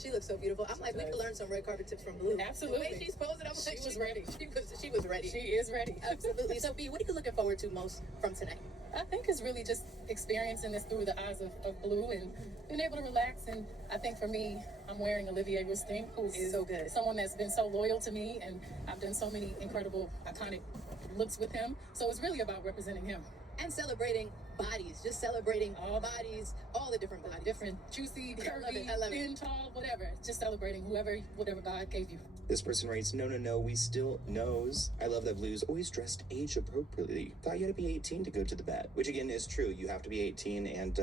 She looks so beautiful. I'm like, we could learn some red carpet tips from Blue. Absolutely. The way she's posing, I'm like, She was ready. She was ready. She is ready. Absolutely. So, B, what are you looking forward to most from tonight? I think it's really just experiencing this through the eyes of Blue and being able to relax. And I think for me, I'm wearing Olivier Rousteing, who is So good. someone that's been so loyal to me, and I've done so many incredible, iconic looks with him. So it's really about representing him. And celebrating bodies, just celebrating all bodies, all the different bodies. Different, juicy, curvy, I love it. thin, tall, whatever. Just celebrating whatever God gave you. This person writes, no, we still knows. I love that Blue's always dressed age appropriately. Thought you had to be 18 to go to the bat. Which again is true. You have to be 18 and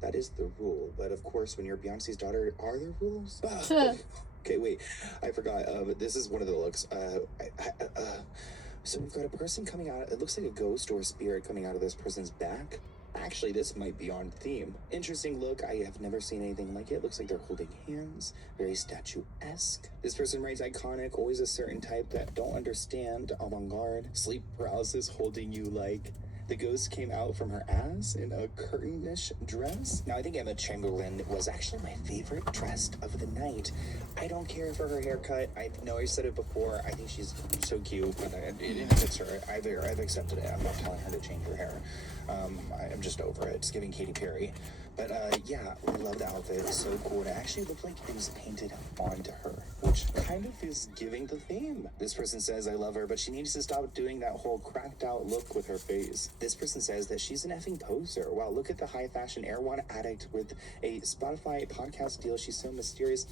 that is the rule. But of course, when you're Beyonce's daughter, are there rules? Okay, wait, I forgot. This is one of the looks. So we've got a person coming out, it looks like a ghost or a spirit coming out of this person's back. Actually, this might be on theme. Interesting look. I have never seen anything like it. Looks like they're holding hands. Very statuesque. This person writes iconic, always a certain type that don't understand, avant-garde, sleep paralysis holding you like. The ghost came out from her ass in a curtainish dress. Now, I think Emma Chamberlain was actually my favorite dressed of the night. I don't care for her haircut. I know I said it before. I think she's so cute, but it fits her. I've accepted it. I'm not telling her to change her hair. I'm just over it. It's giving Katy Perry. But yeah, I love the outfit. It's so cool. It actually looked like it was painted onto her, which kind of is giving the theme. This person says, I love her, but she needs to stop doing that whole cracked out look with her face. This person says that she's an effing poser. Wow, look at the high fashion Erewhon addict with a Spotify podcast deal. She's so mysterious.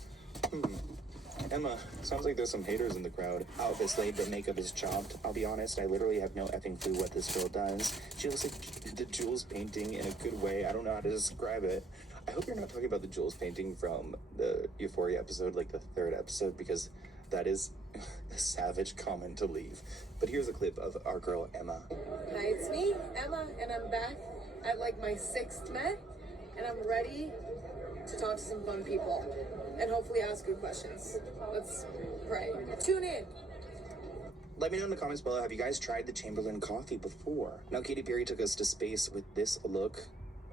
Emma, sounds like there's some haters in the crowd. Outfit's laid, but makeup is chopped. I'll be honest, I literally have no effing clue what this girl does. She looks like the Jules painting in a good way. I don't know how to describe it. I hope you're not talking about the Jules painting from the Euphoria episode, like the 3rd episode, because that is a savage comment to leave. But here's a clip of our girl, Emma. Hi, it's me, Emma, and I'm back at like my 6th Met, and I'm ready to talk to some fun people and hopefully ask good questions. Let's pray. Tune in. Let me know in the comments below, have you guys tried the Chamberlain coffee before? Now, Katy Perry took us to space with this look.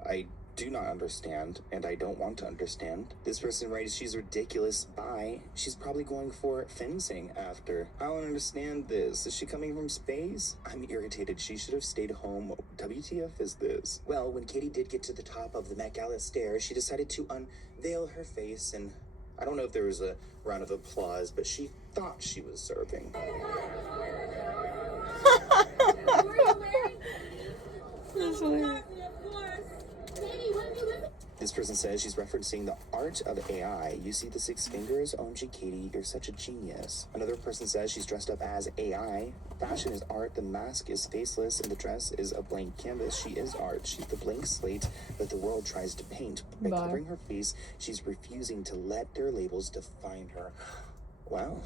I do not understand, and I don't want to understand. This person writes, she's ridiculous. Bye. She's probably going for fencing after. I don't understand this. Is she coming from space? I'm irritated. She should have stayed home. WTF is this? Well, when Katy did get to the top of the Met Gala stairs, she decided to unveil her face, and I don't know if there was a round of applause, but she thought she was serving. That's hilarious. This person says she's referencing the art of AI. You see the 6 fingers? OMG, Katy, you're such a genius. Another person says she's dressed up as AI. Fashion is art. The mask is faceless, and the dress is a blank canvas. She is art. She's the blank slate that the world tries to paint. By covering her face, she's refusing to let their labels define her. Wow.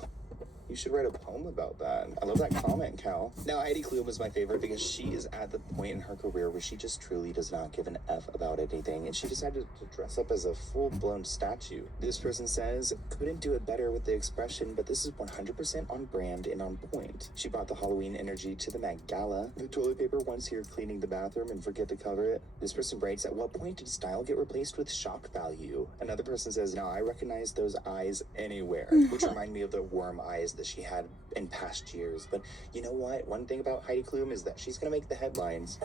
You should write a poem about that. I love that comment, Cal. Now, Heidi Klum is my favorite because she is at the point in her career where she just truly does not give an F about anything, and she decided to dress up as a full-blown statue. This person says, couldn't do it better with the expression, but this is 100% on brand and on point. She brought the Halloween energy to the Met Gala. The toilet paper once here cleaning the bathroom and forget to cover it. This person writes, at what point did style get replaced with shock value? Another person says, now I recognize those eyes anywhere, which remind me of the worm eyes that she had in past years. But you know what? One thing about Heidi Klum is that she's gonna make the headlines.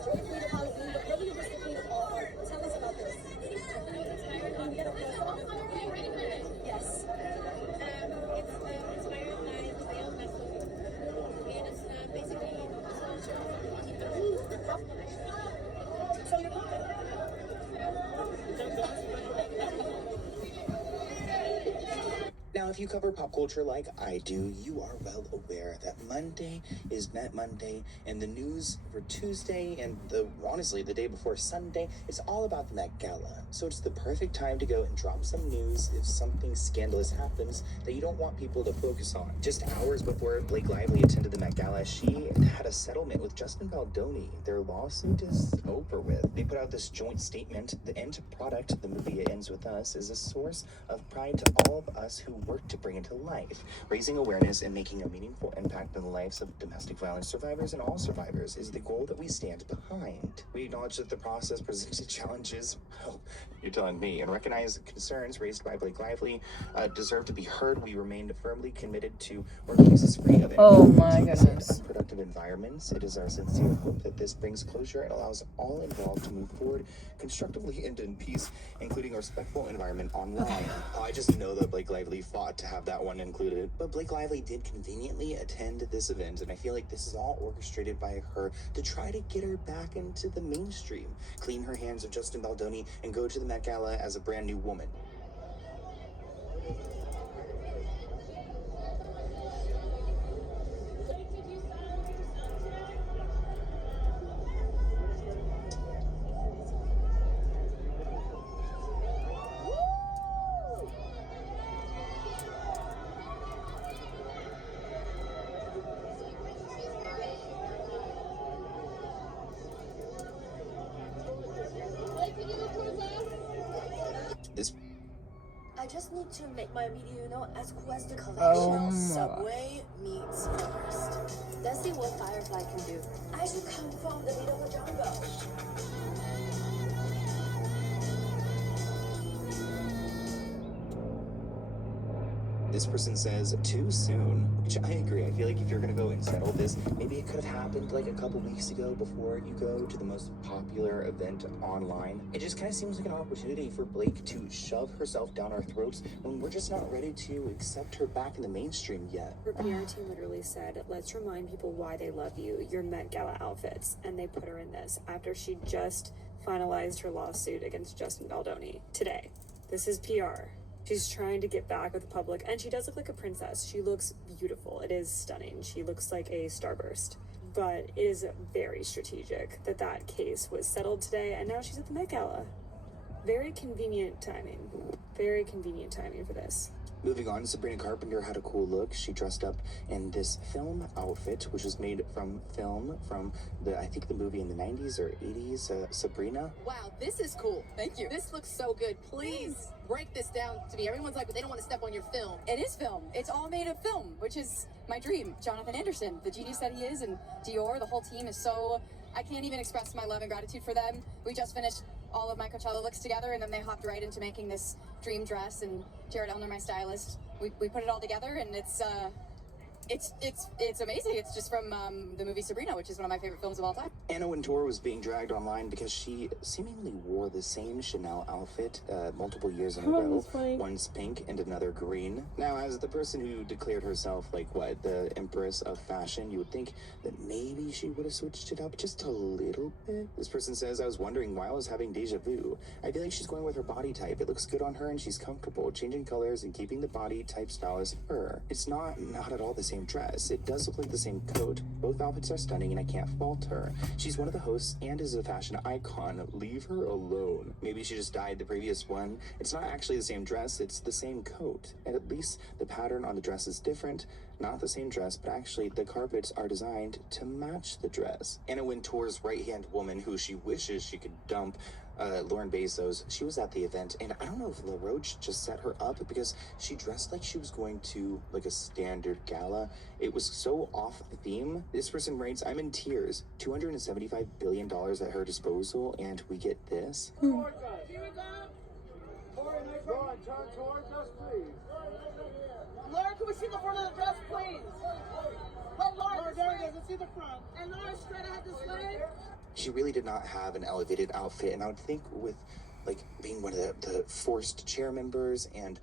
Yes. It's inspired by the Whale Festival, and it's basically Now, if you cover pop culture like I do, you are well aware that Monday is Met Monday, and the news for Tuesday and honestly the day before Sunday, it's all about the Met Gala. So it's the perfect time to go and drop some news if something scandalous happens that you don't want people to focus on. Just hours before Blake Lively attended the Met Gala, she had a settlement with Justin Baldoni. Their lawsuit is over with. They put out this joint statement. The end product, the movie It Ends With Us, is a source of pride to all of us who work work to bring it to life. Raising awareness and making a meaningful impact in the lives of domestic violence survivors and all survivors is the goal that we stand behind. We acknowledge that the process presents challenges, well, you're telling me, and recognize concerns raised by Blake Lively deserve to be heard. We remain firmly committed to working cases-free of Oh my and goodness. unproductive environments. It is our sincere hope that this brings closure and allows all involved to move forward constructively and in peace, including a respectful environment online. I just know that Blake Lively fought to have that one included. But Blake Lively did conveniently attend this event, and I feel like this is all orchestrated by her to try to get her back into the mainstream, clean her hands of Justin Baldoni, and go to the Met Gala as a brand new woman. This I just need to make my video, as cool as the collection. Oh my. Subway meets Forest. Let's see what Firefly can do. I should come from the middle of the jungle. This person says too soon, which I agree. I feel like if you're gonna go and settle this, maybe it could have happened like a couple weeks ago before you go to the most popular event online. It just kind of seems like an opportunity for Blake to shove herself down our throats when we're just not ready to accept her back in the mainstream yet. Her PR team literally said, let's remind people why they love you, your Met Gala outfits, and they put her in this after she just finalized her lawsuit against Justin Baldoni today. This is PR. She's trying to get back with the public, and she does look like a princess. She looks beautiful. It is stunning. She looks like a starburst. But it is very strategic that that case was settled today, and now she's at the Met Gala. Very convenient timing. Very convenient timing for this. Moving on, Sabrina Carpenter had a cool look. She dressed up in this film outfit, which was made from film from I think the movie in the 90s or 80s, Sabrina. Wow, this is cool. Thank you. This looks so good. Please break this down to me. Everyone's like, but they don't want to step on your film. It is film. It's all made of film, which is my dream. Jonathan Anderson, the genius that he is, and Dior, the whole team is so... I can't even express my love and gratitude for them. We just finished all of my Coachella looks together, and then they hopped right into making this dream dress, and Jared Elner, my stylist, we put it all together, and it's amazing. It's just from the movie Sabrina, which is one of my favorite films of all time. Anna Wintour was being dragged online because she seemingly wore the same Chanel outfit multiple years in a row. Once pink and another green. Now, as the person who declared herself the empress of fashion, you would think that maybe she would have switched it up just a little bit. This person says, I was wondering why I was having deja vu. I feel like she's going with her body type. It looks good on her and she's comfortable. Changing colors and keeping the body type style as her. It's not at all the same dress. It does look like the same coat. Both outfits are stunning and I can't fault her. She's one of the hosts and is a fashion icon. Leave her alone. Maybe she just dyed the previous one. It's not actually the same dress, it's the same coat. And at least the pattern on the dress is different. Not the same dress, but actually the carpets are designed to match the dress. Anna Wintour's right-hand woman, who she wishes she could dump, Lauren Bezos, she was at the event, and I don't know if La Roche just set her up because she dressed like she was going to a standard gala. It was so off theme. This person writes, I'm in tears. $275 billion at her disposal, and we get this. Here we go. Lauren, turn towards us, please. Lauren, can we see the front of the dress, please? Let Lauren, there it is. Let's see the front. And Lauren, straight ahead this way. She really did not have an elevated outfit, and I would think with being one of the forced chair members and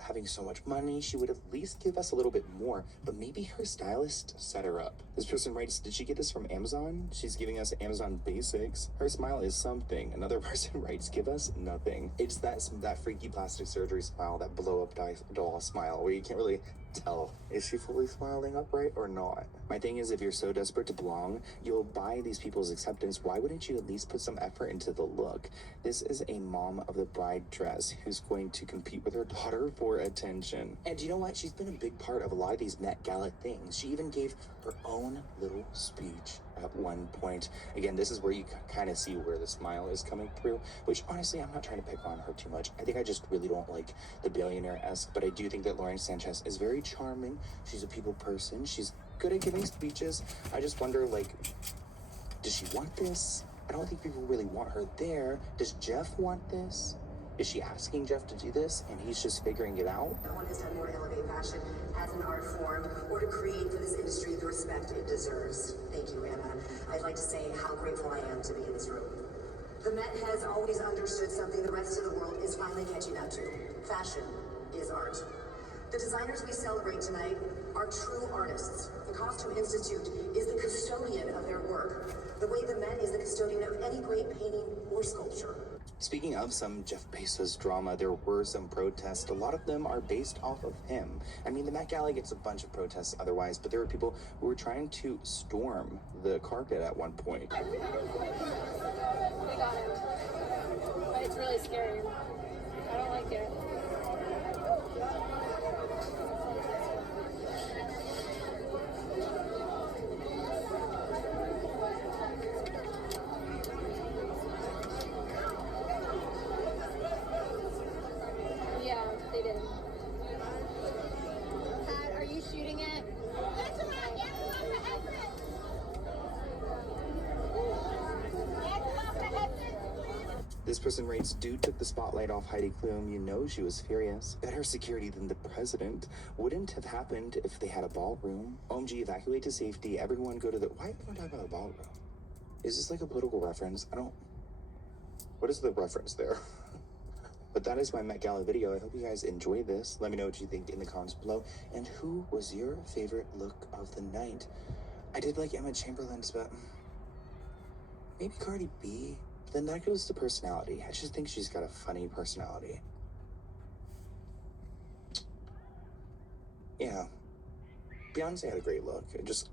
having so much money, she would at least give us a little bit more, but maybe her stylist set her up. This person writes, did she get this from Amazon? She's giving us Amazon basics. Her smile is something. Another person writes, give us nothing. It's that freaky plastic surgery smile, that blow-up doll smile, where you can't really tell, is she fully smiling upright or not? My thing is, if you're so desperate to belong, you'll buy these people's acceptance. Why wouldn't you at least put some effort into the look? This is a mom of the bride dress who's going to compete with her daughter for attention. And you know what? She's been a big part of a lot of these Met Gala things. She even gave her own little speech at one point. Again, this is where you kind of see where the smile is coming through, which honestly, I'm not trying to pick on her too much. I think I just really don't like the billionaire-esque, but I do think that Lauren Sanchez is very charming. She's a people person. She's good at giving speeches. I just wonder, like, does she want this? I don't think people really want her there. Does Jeff want this? Is she asking Jeff to do this and he's just figuring it out? No one has done more to elevate fashion as an art form or to create for this industry the respect it deserves. Thank you, Anna. I'd like to say how grateful I am to be in this room. The Met has always understood something the rest of the world is finally catching up to. Fashion is art. The designers we celebrate tonight are true artists. The Costume Institute is the custodian of their work, the way the Met is the custodian of any great painting or sculpture. Speaking of some Jeff Bezos drama, there were some protests. A lot of them are based off of him. I mean, the Met Gala gets a bunch of protests otherwise, but there were people who were trying to storm the carpet at one point. We got him. But it's really scary. I don't like it. Yeah, they did. Pat, are you shooting it? This person writes, dude took the spotlight off Heidi Klum. You know she was furious. Better security than the president. Wouldn't have happened if they had a ballroom. OMG, evacuate to safety. Everyone go to the... Why are we talking about a ballroom? Is this like a political reference? I don't... What is the reference there? But that is my Met Gala video. I hope you guys enjoy this. Let me know what you think in the comments below. And who was your favorite look of the night? I did like Emma Chamberlain's, but maybe Cardi B. Then that goes to personality. I just think she's got a funny personality. Yeah. Beyonce had a great look. It just...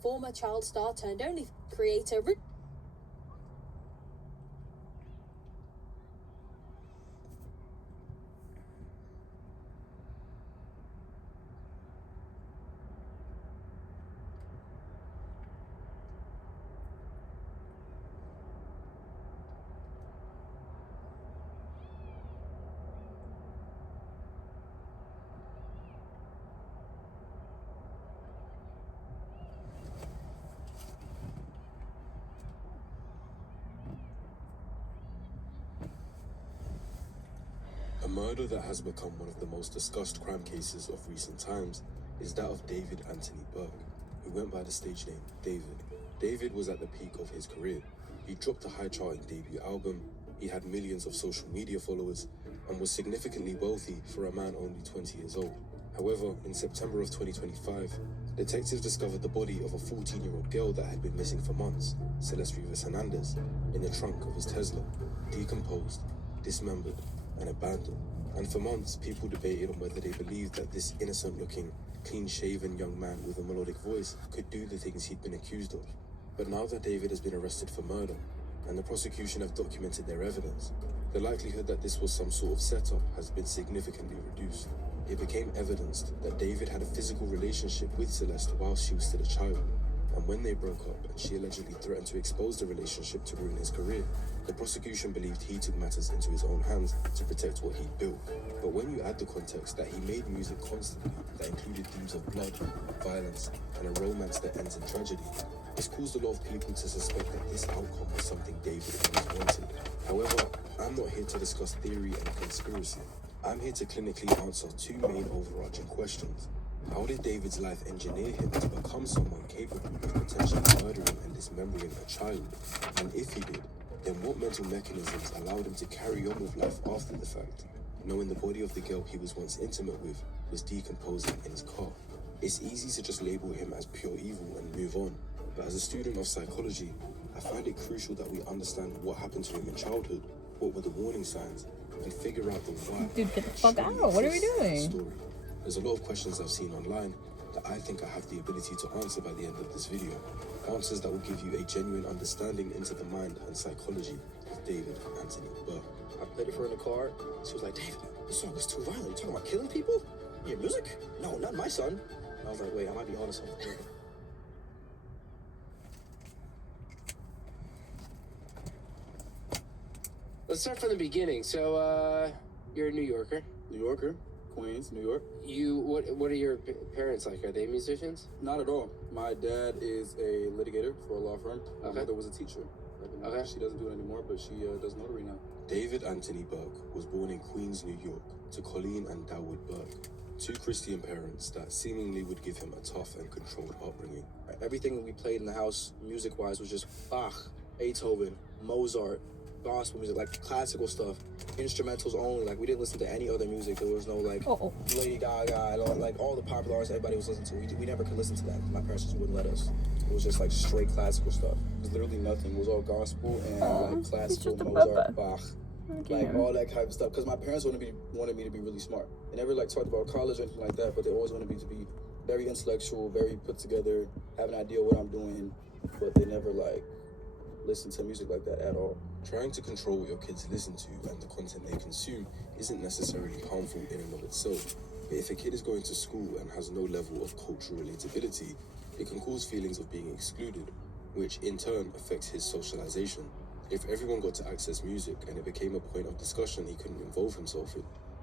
Former child star turned only creator. A murder that has become one of the most discussed crime cases of recent times is that of David Anthony Burke, who went by the stage name David. David was at the peak of his career. He dropped a high-charting debut album, he had millions of social media followers, and was significantly wealthy for a man only 20 years old. However, in September of 2025, detectives discovered the body of a 14-year-old girl that had been missing for months, Celeste Rivas Hernandez, in the trunk of his Tesla, decomposed, dismembered, and abandoned. And for months, people debated on whether they believed that this innocent-looking, clean-shaven young man with a melodic voice could do the things he'd been accused of. But now that David has been arrested for murder, and the prosecution have documented their evidence, the likelihood that this was some sort of setup has been significantly reduced. It became evidenced that David had a physical relationship with Celeste while she was still a child, and when they broke up and she allegedly threatened to expose the relationship to ruin his career, the prosecution believed he took matters into his own hands to protect what he'd built. But when you add the context that he made music constantly that included themes of blood, violence, and a romance that ends in tragedy, it's caused a lot of people to suspect that this outcome was something David always wanted. However, I'm not here to discuss theory and conspiracy. I'm here to clinically answer two main overarching questions. How did David's life engineer him to become someone capable of potentially murdering and dismembering a child? And if he did, then what mental mechanisms allowed him to carry on with life after the fact, knowing the body of the girl he was once intimate with was decomposing in his car? It's easy to just label him as pure evil and move on, but as a student of psychology, I find it crucial that we understand what happened to him in childhood, what were the warning signs, and figure out the why. Dude, get the fuck out. What are we doing? Story. There's a lot of questions I've seen online that I think I have the ability to answer by the end of this video. Answers that will give you a genuine understanding into the mind and psychology of David Anthony Burke. I played it for her in the car. She was like, David, this song is too violent. You talking about killing people? Your music? No, not my son. And I was like, wait, I might be onto something here. Let's start from the beginning. So, you're a New Yorker. New Yorker, Queens, New York. What are your parents like? Are they musicians? Not at all. My dad is a litigator for a law firm. My mother was a teacher. Okay. She doesn't do it anymore, but she does notary now. David Anthony Burke was born in Queens, New York, to Colleen and Dawood Burke, two Christian parents that seemingly would give him a tough and controlled upbringing. Everything we played in the house, music-wise, was just Bach, Beethoven, Mozart, gospel music, like classical stuff, instrumentals only. Like, we didn't listen to any other music. There was no, like, Lady Gaga, like, all the popular artists everybody was listening to. We never could listen to that. My parents just wouldn't let us. It was just, like, straight classical stuff. It was literally nothing. It was all gospel and, like, classical, Mozart, Bach, like, all that kind of stuff. Because my parents wanted me to be really smart. They never, like, talked about college or anything like that, but they always wanted me to be very intellectual, very put together, have an idea what I'm doing, but they never, like, listen to music like that at all. Trying to control what your kids listen to and the content they consume isn't necessarily harmful in and of itself, but if a kid is going to school and has no level of cultural relatability, it can cause feelings of being excluded, which in turn affects his socialization. If everyone got to access music and it became a point of discussion he couldn't involve himself in,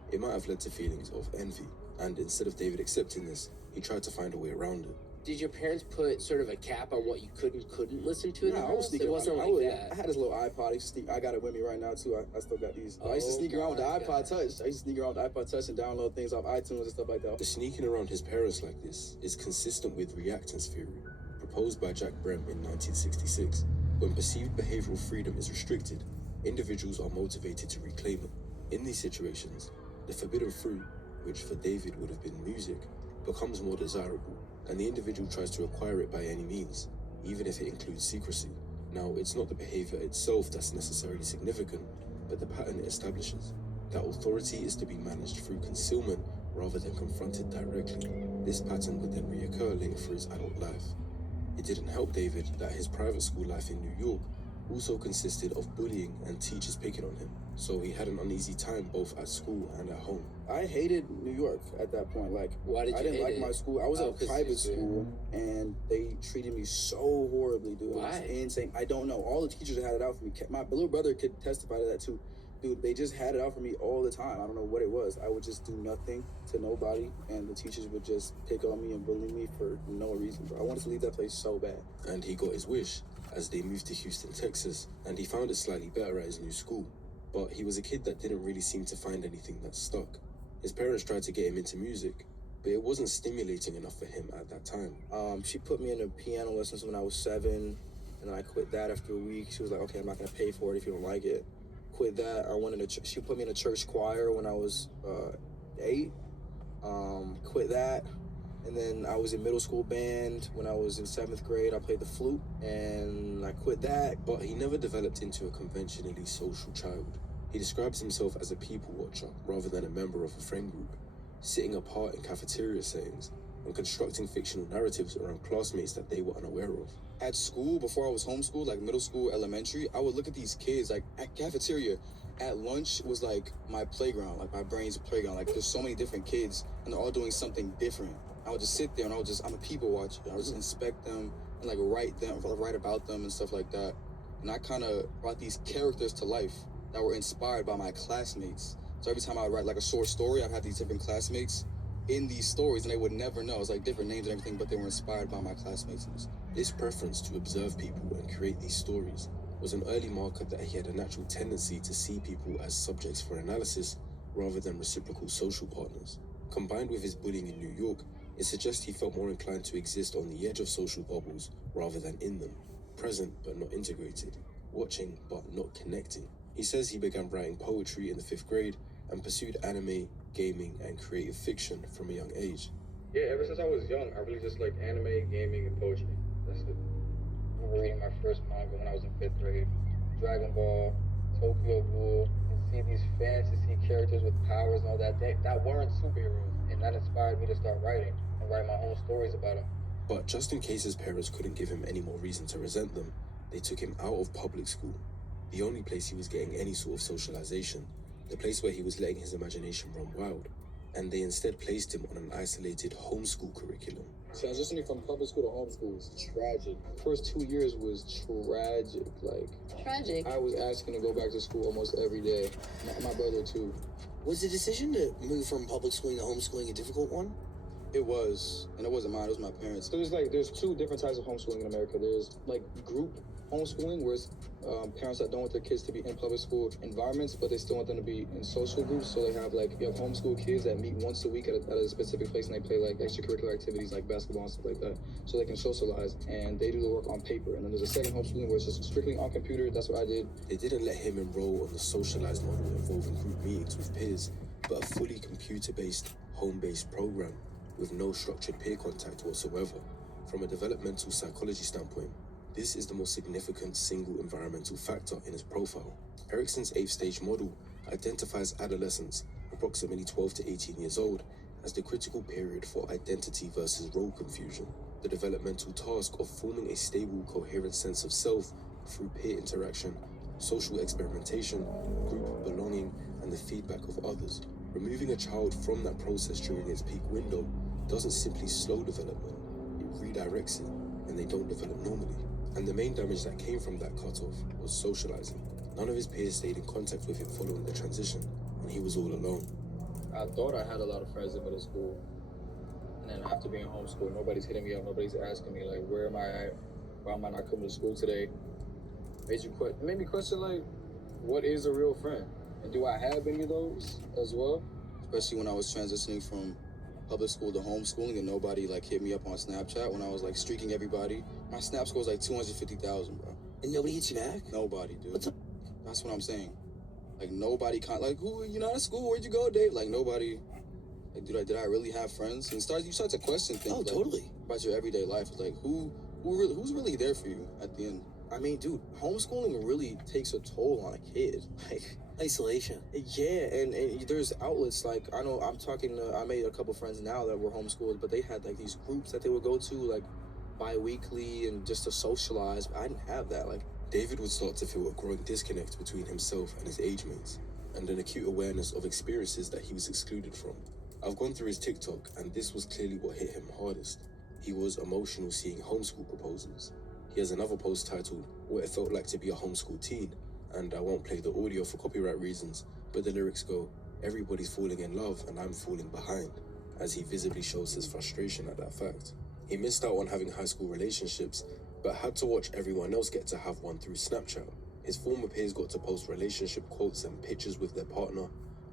it might have led to feelings of envy, and instead of David accepting this, he tried to find a way around it. Did your parents put sort of a cap on what you could and couldn't listen to in the I was house? sneaking It wasn't around. like that. I had this little iPod. I used to sneak. I got it with me right now too. I still got these. I used to sneak around with the iPod Touch. I used to sneak around with the iPod Touch and download things off iTunes and stuff like that. The sneaking around his parents like this is consistent with reactance theory, proposed by Jack Brem in 1966. When perceived behavioral freedom is restricted, individuals are motivated to reclaim it. In these situations, the forbidden fruit, which for David would have been music, becomes more desirable, and the individual tries to acquire it by any means, even if it includes secrecy. Now, it's not the behavior itself that's necessarily significant, but the pattern it establishes. That authority is to be managed through concealment rather than confronted directly. This pattern would then reoccur later through his adult life. It didn't help David that his private school life in New York also consisted of bullying and teachers picking on him, so he had an uneasy time both at school and at home. I hated New York at that point. Like, why did you I didn't hate like it? my school. I was at a private school, and they treated me so horribly, dude. Why? It was insane. I don't know. All the teachers had it out for me. My little brother could testify to that too. Dude, they just had it out for me all the time. I don't know what it was. I would just do nothing to nobody, and the teachers would just pick on me and bully me for no reason, bro. I wanted to leave that place so bad. And he got his wish as they moved to Houston, Texas, and he found it slightly better at his new school. But he was a kid that didn't really seem to find anything that stuck. His parents tried to get him into music, but it wasn't stimulating enough for him at that time. She put me into piano lessons when I was 7, and then I quit that after a week. She was like, okay, I'm not gonna pay for it if you don't like it. Quit that. I went into she put me in a church choir when I was 8. Quit that. And then I was in middle school band when I was in 7th grade. I played the flute, and I quit that. But he never developed into a conventionally social child. He describes himself as a people watcher rather than a member of a friend group, sitting apart in cafeteria settings and constructing fictional narratives around classmates that they were unaware of. At school, before I was homeschooled, like middle school, elementary, I would look at these kids, like at cafeteria, at lunch was like my playground, like my brain's playground. Like, there's so many different kids, and they're all doing something different. I would just sit there and I'm a people watcher. I would just inspect them and like write about them and stuff like that. And I kind of brought these characters to life that were inspired by my classmates. So every time I would write like a short story, I'd have these different classmates in these stories, and they would never know. It's like different names and everything, but they were inspired by my classmates. This preference to observe people and create these stories was an early marker that he had a natural tendency to see people as subjects for analysis rather than reciprocal social partners. Combined with his bullying in New York, it suggests he felt more inclined to exist on the edge of social bubbles rather than in them, present but not integrated, watching but not connecting. He says he began writing poetry in the 5th grade and pursued anime, gaming, and creative fiction from a young age. Yeah, ever since I was young, I really just liked anime, gaming, and poetry. That's it. I remember reading my first manga when I was in 5th grade. Dragon Ball, Tokyo Ghoul, and see these fantasy characters with powers and all that. That weren't superheroes, and that inspired me to start writing. and write my own stories about him. But just in case his parents couldn't give him any more reason to resent them, they took him out of public school, the only place he was getting any sort of socialization, the place where he was letting his imagination run wild, and they instead placed him on an isolated homeschool curriculum. Transitioning from public school to homeschool was tragic. First 2 years was tragic. Tragic. I was asking to go back to school almost every day. My brother too. Was the decision to move from public schooling to homeschooling a difficult one? It was, and it wasn't mine, it was my parents. There's two different types of homeschooling in America. There's group homeschooling, where it's parents that don't want their kids to be in public school environments, but they still want them to be in social groups. So they have you have homeschool kids that meet once a week at a specific place, and they play extracurricular activities like basketball and stuff like that, so they can socialize, and they do the work on paper. And then there's a second homeschooling where it's just strictly on computer. That's what I did. They didn't let him enroll on the socialized model involving group meetings with peers, but a fully computer-based, home-based program with no structured peer contact whatsoever. From a developmental psychology standpoint, this is the most significant single environmental factor in his profile. Erikson's 8th stage model identifies adolescents, approximately 12 to 18 years old, as the critical period for identity versus role confusion. The developmental task of forming a stable, coherent sense of self through peer interaction, social experimentation, group belonging, and the feedback of others. Removing a child from that process during its peak window doesn't simply slow development, it redirects it, and they don't develop normally. And the main damage that came from that cutoff was socializing. None of his peers stayed in contact with him following the transition, and he was all alone. I thought I had a lot of friends in middle school, and then after being homeschooled, nobody's hitting me up, nobody's asking me where am I at? Why am I not coming to school today? It made me question what is a real friend? And do I have any of those as well? Especially when I was transitioning from public school to homeschooling and nobody hit me up on Snapchat when I was streaking everybody. My Snap score was 250,000, bro. And nobody hit you back? Nobody, dude. That's what I'm saying. Nobody who, you're not at school, where'd you go, Dave? Nobody, did I really have friends? And you start to question things. Oh, totally. About your everyday life. Who's really there for you at the end? I mean, dude, homeschooling really takes a toll on a kid. Isolation. Yeah, and there's outlets I know I made a couple friends now that were homeschooled, but they had these groups that they would go to bi-weekly and just to socialize. I didn't have that. David would start to feel a growing disconnect between himself and his age mates, and an acute awareness of experiences that he was excluded from. I've gone through his TikTok, and this was clearly what hit him hardest. He was emotional seeing homeschool proposals. He has another post titled, What It Felt Like to Be a Homeschool Teen, and I won't play the audio for copyright reasons, but the lyrics go, everybody's falling in love and I'm falling behind, as he visibly shows his frustration at that fact. He missed out on having high school relationships, but had to watch everyone else get to have one through Snapchat. His former peers got to post relationship quotes and pictures with their partner,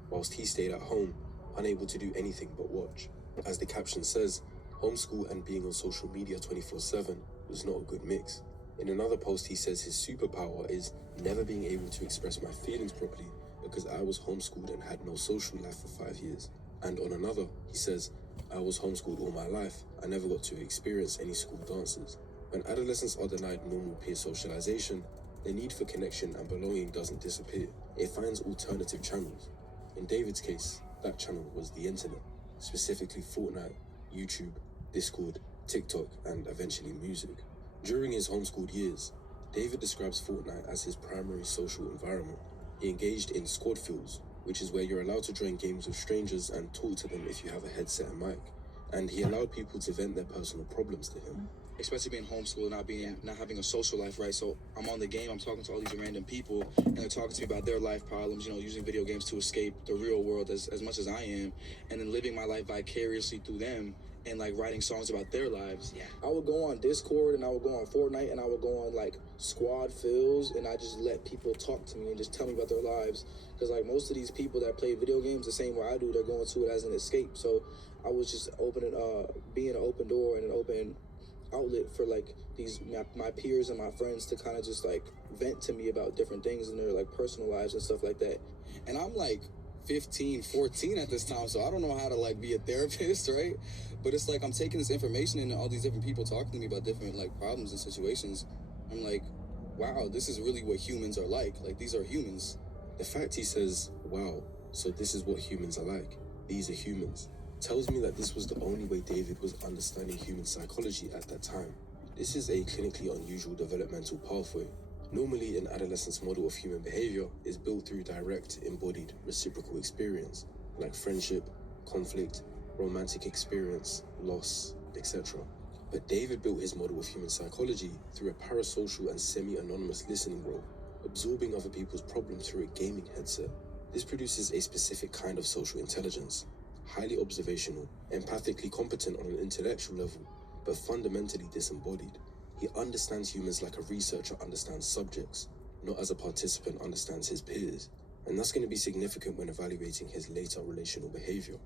whilst he stayed at home, unable to do anything but watch. As the caption says, homeschool and being on social media 24/7 was not a good mix. In another post, he says his superpower is never being able to express my feelings properly because I was homeschooled and had no social life for 5 years. And on another, he says, I was homeschooled all my life. I never got to experience any school dances. When adolescents are denied normal peer socialization, the need for connection and belonging doesn't disappear. It finds alternative channels. In David's case, that channel was the internet, specifically Fortnite, YouTube, Discord, TikTok, and eventually music. During his homeschooled years, David describes Fortnite as his primary social environment. He engaged in squad fills, which is where you're allowed to join games with strangers and talk to them if you have a headset and mic. And he allowed people to vent their personal problems to him. Especially being homeschooled, not having a social life, right? So I'm on the game, I'm talking to all these random people, and they're talking to me about their life problems, using video games to escape the real world as much as I am, and then living my life vicariously through them, and writing songs about their lives. Yeah. I would go on Discord, and I would go on Fortnite, and I would go on squad fills, and I just let people talk to me and just tell me about their lives. Because most of these people that play video games the same way I do, they're going to it as an escape. So I was just being an open door and an open outlet for my peers and my friends to kind of just vent to me about different things in their personal lives and stuff like that. And I'm 15, 14 at this time, so I don't know how to be a therapist, right? But it's I'm taking this information and all these different people talking to me about different problems and situations. I'm wow, this is really what humans are like. These are humans. The fact he says, wow, so this is what humans are like. These are humans. tells me that this was the only way David was understanding human psychology at that time. This is a clinically unusual developmental pathway. Normally, an adolescent's model of human behavior is built through direct, embodied, reciprocal experience, like friendship, conflict, romantic experience, loss, etc. But David built his model of human psychology through a parasocial and semi-anonymous listening role, absorbing other people's problems through a gaming headset. This produces a specific kind of social intelligence, highly observational, empathically competent on an intellectual level, but fundamentally disembodied. He understands humans like a researcher understands subjects, not as a participant understands his peers. And that's going to be significant when evaluating his later relational behavior.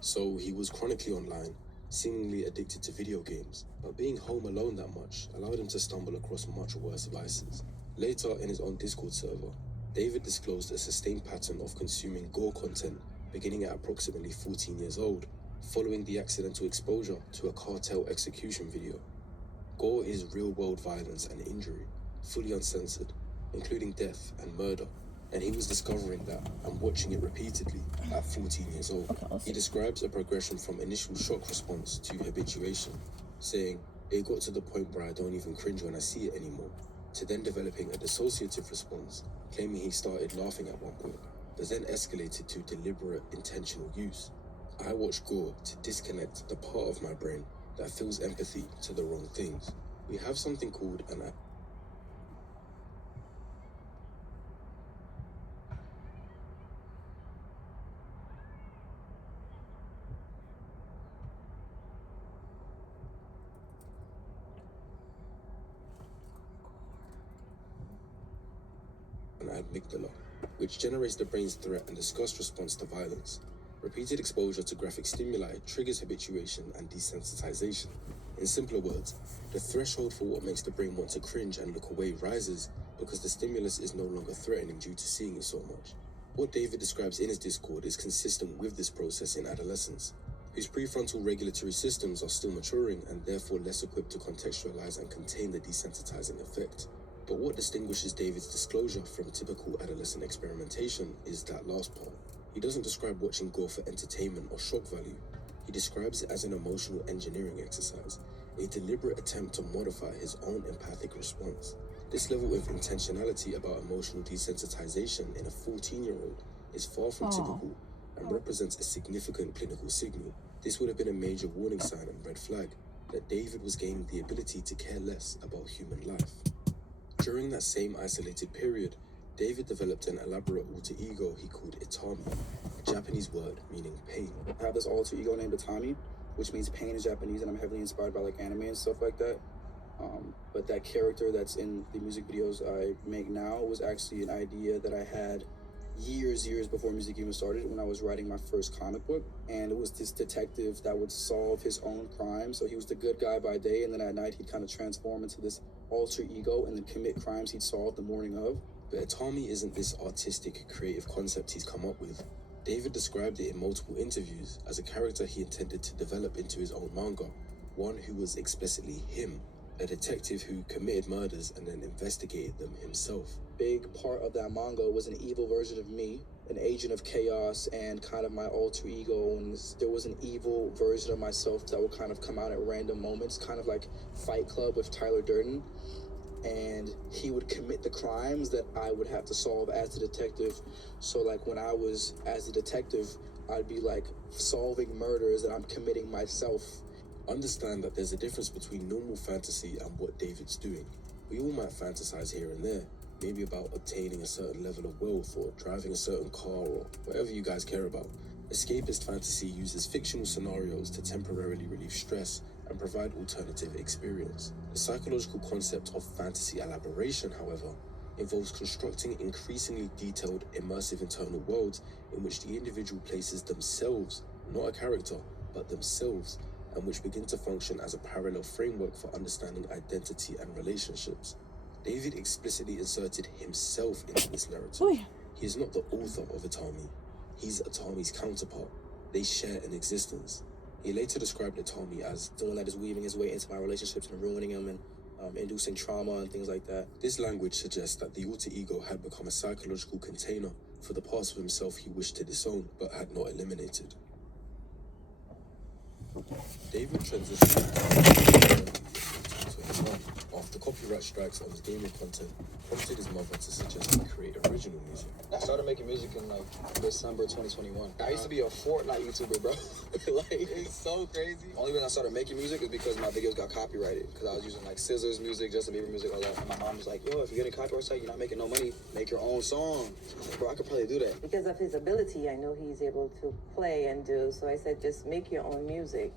So he was chronically online, seemingly addicted to video games, but being home alone that much allowed him to stumble across much worse vices. Later, in his own Discord server, David disclosed a sustained pattern of consuming gore content beginning at approximately 14 years old, following the accidental exposure to a cartel execution video. Gore is real-world violence and injury, fully uncensored, including death and murder, and he was discovering that and watching it repeatedly at 14 years old. He describes a progression from initial shock response to habituation, saying, "It got to the point where I don't even cringe when I see it anymore," to then developing a dissociative response, claiming he started laughing at one point, but then escalated to deliberate, intentional use. "I watch gore to disconnect the part of my brain that feels empathy to the wrong things. We have something called an amygdala, which generates the brain's threat and disgust response to violence. Repeated exposure to graphic stimuli triggers habituation and desensitization. In simpler words, the threshold for what makes the brain want to cringe and look away rises because the stimulus is no longer threatening due to seeing it so much. What David describes in his Discord is consistent with this process in adolescence, whose prefrontal regulatory systems are still maturing and therefore less equipped to contextualize and contain the desensitizing effect. But what distinguishes David's disclosure from typical adolescent experimentation is that last part. He doesn't describe watching gore for entertainment or shock value. He describes it as an emotional engineering exercise, a deliberate attempt to modify his own empathic response. This level of intentionality about emotional desensitization in a 14-year-old is far from typical and represents a significant clinical signal. This would have been a major warning sign and red flag that David was gaining the ability to care less about human life. During that same isolated period, David developed an elaborate alter ego he called Itami, a Japanese word meaning pain. I have this alter ego named Itami, which means pain in Japanese, and I'm heavily inspired by like anime and stuff like that. But that character that's in the music videos I make now was actually an idea that I had years before music even started, when I was writing my first comic book. And it was this detective that would solve his own crimes. So he was the good guy by day, and then at night he'd kind of transform into this alter ego and then commit crimes he'd solved the morning of. But Itami isn't this artistic, creative concept he's come up with. David described it in multiple interviews as a character he intended to develop into his own manga, one who was explicitly him, a detective who committed murders and then investigated them himself. Big part of that manga was an evil version of me, an agent of chaos and kind of my alter ego, and there was an evil version of myself that would kind of come out at random moments, kind of like Fight Club with Tyler Durden. And he would commit the crimes that I would have to solve as the detective. So like when I was as the detective, I'd be like solving murders that I'm committing myself. Understand that there's a difference between normal fantasy and what David's doing. We all might fantasize here and there, maybe about obtaining a certain level of wealth or driving a certain car or whatever you guys care about. Escapist fantasy uses fictional scenarios to temporarily relieve stress and provide alternative experience. The psychological concept of fantasy elaboration, however, involves constructing increasingly detailed, immersive internal worlds in which the individual places themselves, not a character, but themselves, and which begin to function as a parallel framework for understanding identity and relationships. David explicitly inserted himself into this narrative. He is not the author of Itami. He's Atami's counterpart. They share an existence. He later described Atami as the one that is weaving his way into my relationships and ruining them and inducing trauma and things like that. This language suggests that the alter ego had become a psychological container for the parts of himself he wished to disown but had not eliminated. David transitioned after copyright strikes on his gaming content prompted his mother to suggest he create original music. I started making music in like December 2021. I used to be a Fortnite YouTuber, bro. Like, it's so crazy. Only reason I started making music is because my videos got copyrighted. Because I was using like Scissors music, Justin Bieber music, all that. And my mom was like, yo, if you're getting copyright strike, you're not making no money. Make your own song. I was like, bro, I could probably do that. Because of his ability, I know he's able to play and do. So I said, just make your own music.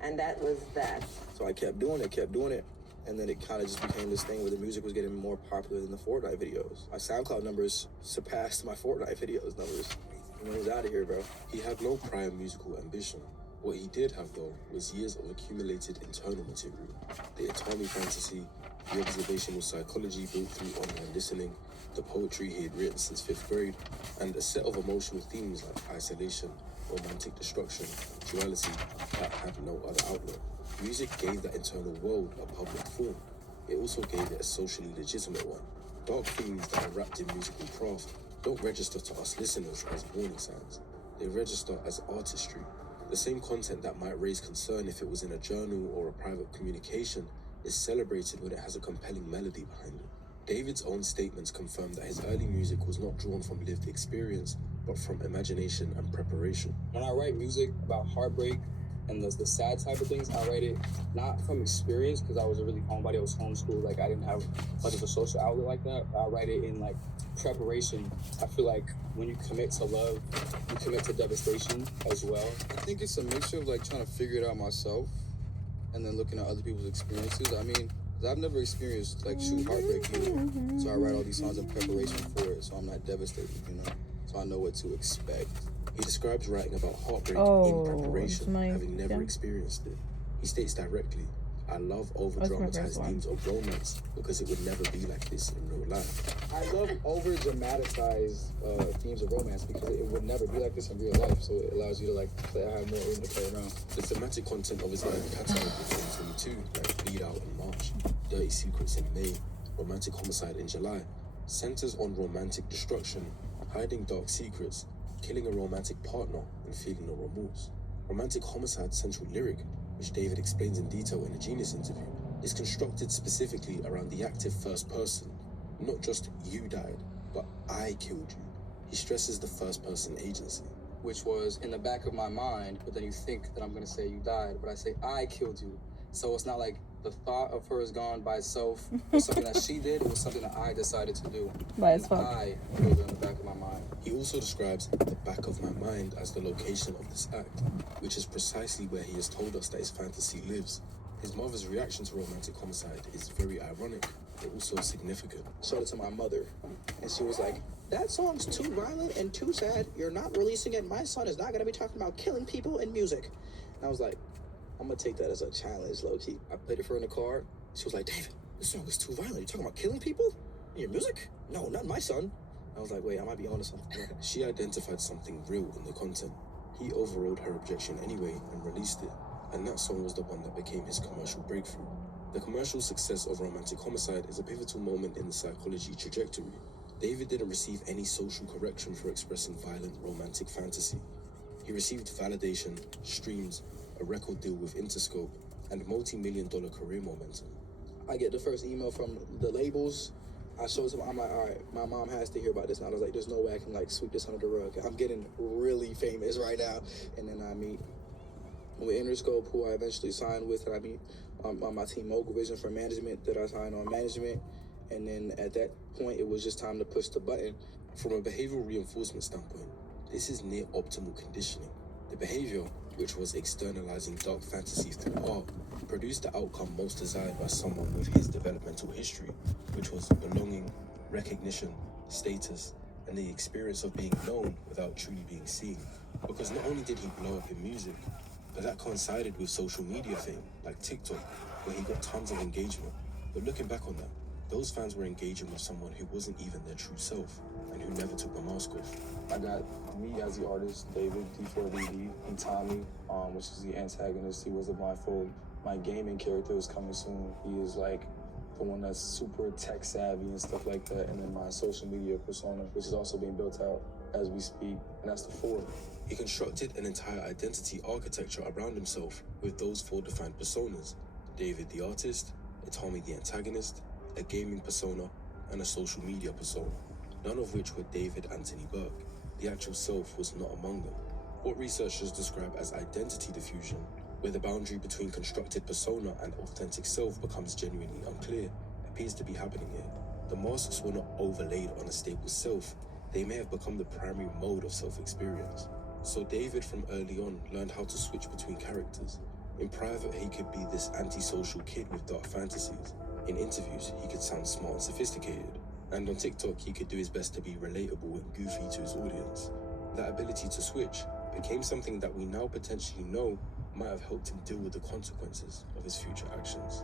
And that was that. So I kept doing it. And then it kind of just became this thing where the music was getting more popular than the Fortnite videos. My SoundCloud numbers surpassed my Fortnite videos numbers. And he was out of here, bro. He had no prior musical ambition. What he did have, though, was years of accumulated internal material. The Atami fantasy, the observational psychology built through online listening, the poetry he had written since 5th grade, and a set of emotional themes like isolation, romantic destruction, duality that had no other outlet. Music gave that internal world a public form. It also gave it a socially legitimate one. Dark themes that are wrapped in musical craft don't register to us listeners as warning signs. They register as artistry. The same content that might raise concern if it was in a journal or a private communication is celebrated when it has a compelling melody behind it. David's own statements confirm that his early music was not drawn from lived experience, but from imagination and preparation. When I write music about heartbreak and the sad type of things, I write it not from experience, because I was a really homebody. I was homeschooled. Like, I didn't have much of a social outlet like that. I write it in like preparation. I feel like when you commit to love, you commit to devastation as well. I think it's a mixture of like trying to figure it out myself and then looking at other people's experiences. I mean, I've never experienced like true heartbreak either. So I write all these songs in preparation for it, so I'm not devastated, you know? So I know what to expect. He describes writing about heartbreak in preparation, having never experienced it. He states directly, I love over-dramatized themes of romance because it would never be like this in real life. I love over-dramatized themes of romance because it would never be like this in real life, so it allows you to like have more room to play around. The thematic content of his early catalog in 2022, like Bleed Out in March, Dirty Secrets in May, Romantic Homicide in July, centers on romantic destruction, hiding dark secrets, killing a romantic partner, and feeling no remorse. Romantic Homicide's central lyric, which David explains in detail in a Genius interview, is constructed specifically around the active first person. Not just you died, but I killed you. He stresses the first person agency. Which was in the back of my mind, but then you think that I'm gonna say you died, but I say I killed you. So it's not like the thought of her is gone by itself. It's something that she did. It was something that I decided to do. I killed her in the back of my mind. He also describes the back of my mind as the location of this act, which is precisely where he has told us that his fantasy lives. His mother's reaction to Romantic Homicide is very ironic, but also significant. Showed it to my mother, and she was like, that song's too violent and too sad. You're not releasing it. My son is not going to be talking about killing people in music. And I was like, I'm going to take that as a challenge, low-key. I played it for her in the car. She was like, David, this song is too violent. You're talking about killing people in your music? No, not my son. I was like, wait, I might be onto something. She identified something real in the content. He overrode her objection anyway and released it. And that song was the one that became his commercial breakthrough. The commercial success of Romantic Homicide is a pivotal moment in the psychology trajectory. David didn't receive any social correction for expressing violent romantic fantasy. He received validation, streams, a record deal with Interscope, and multi-million-dollar career momentum. I get the first email from the labels. I showed them, I'm like, all right, my mom has to hear about this now. I was like, there's no way I can like sweep this under the rug. I'm getting really famous right now. And then I meet with Interscope, who I eventually signed with, and I meet on my team Mogul Vision for management that I signed on management. And then at that point, it was just time to push the button. From a behavioral reinforcement standpoint, this is near optimal conditioning. The behavior, which was externalizing dark fantasies through art, produced the outcome most desired by someone with his developmental history, which was belonging, recognition, status, and the experience of being known without truly being seen. Because not only did he blow up in music, but that coincided with social media fame, like TikTok, where he got tons of engagement. But looking back on that, Those fans were engaging with someone who wasn't even their true self and who never took the mask off. I got me as the artist, David, D4VD, and Tommy, which is the antagonist. He was the blindfold. My gaming character is coming soon. He is like the one that's super tech savvy and stuff like that. And then my social media persona, which is also being built out as we speak, and that's the fourth. He constructed an entire identity architecture around himself with those 4 defined personas: David the artist, Tommy the antagonist, a gaming persona, and a social media persona, none of which were David Anthony Burke. The actual self was not among them. What researchers describe as identity diffusion, where the boundary between constructed persona and authentic self becomes genuinely unclear, appears to be happening here. The masks were not overlaid on a stable self, they may have become the primary mode of self-experience. So David from early on learned how to switch between characters. In private, he could be this antisocial kid with dark fantasies. In interviews, he could sound smart and sophisticated. And on TikTok, he could do his best to be relatable and goofy to his audience. That ability to switch became something that we now potentially know might have helped him deal with the consequences of his future actions.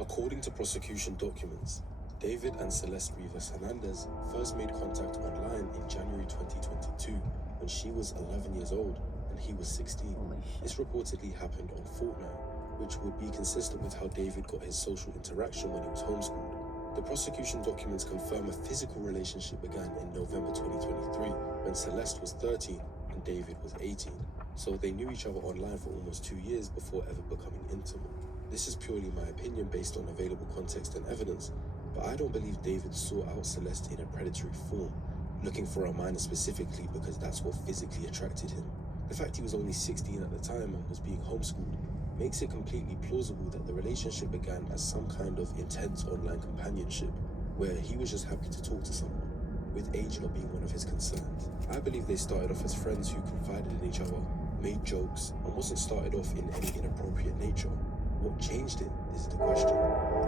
According to prosecution documents, David and Celeste Rivas Hernandez first made contact online in January 2022 when she was 11 years old and he was 16. This reportedly happened on Fortnite, which would be consistent with how David got his social interaction when he was homeschooled. The prosecution documents confirm a physical relationship began in November 2023 when Celeste was 13 and David was 18. So they knew each other online for almost 2 years before ever becoming intimate. This is purely my opinion based on available context and evidence, but I don't believe David sought out Celeste in a predatory form, looking for a minor specifically because that's what physically attracted him. The fact he was only 16 at the time and was being homeschooled makes it completely plausible that the relationship began as some kind of intense online companionship, where he was just happy to talk to someone, with age not being one of his concerns. I believe they started off as friends who confided in each other, made jokes, and wasn't started off in any inappropriate nature. What changed it is the question.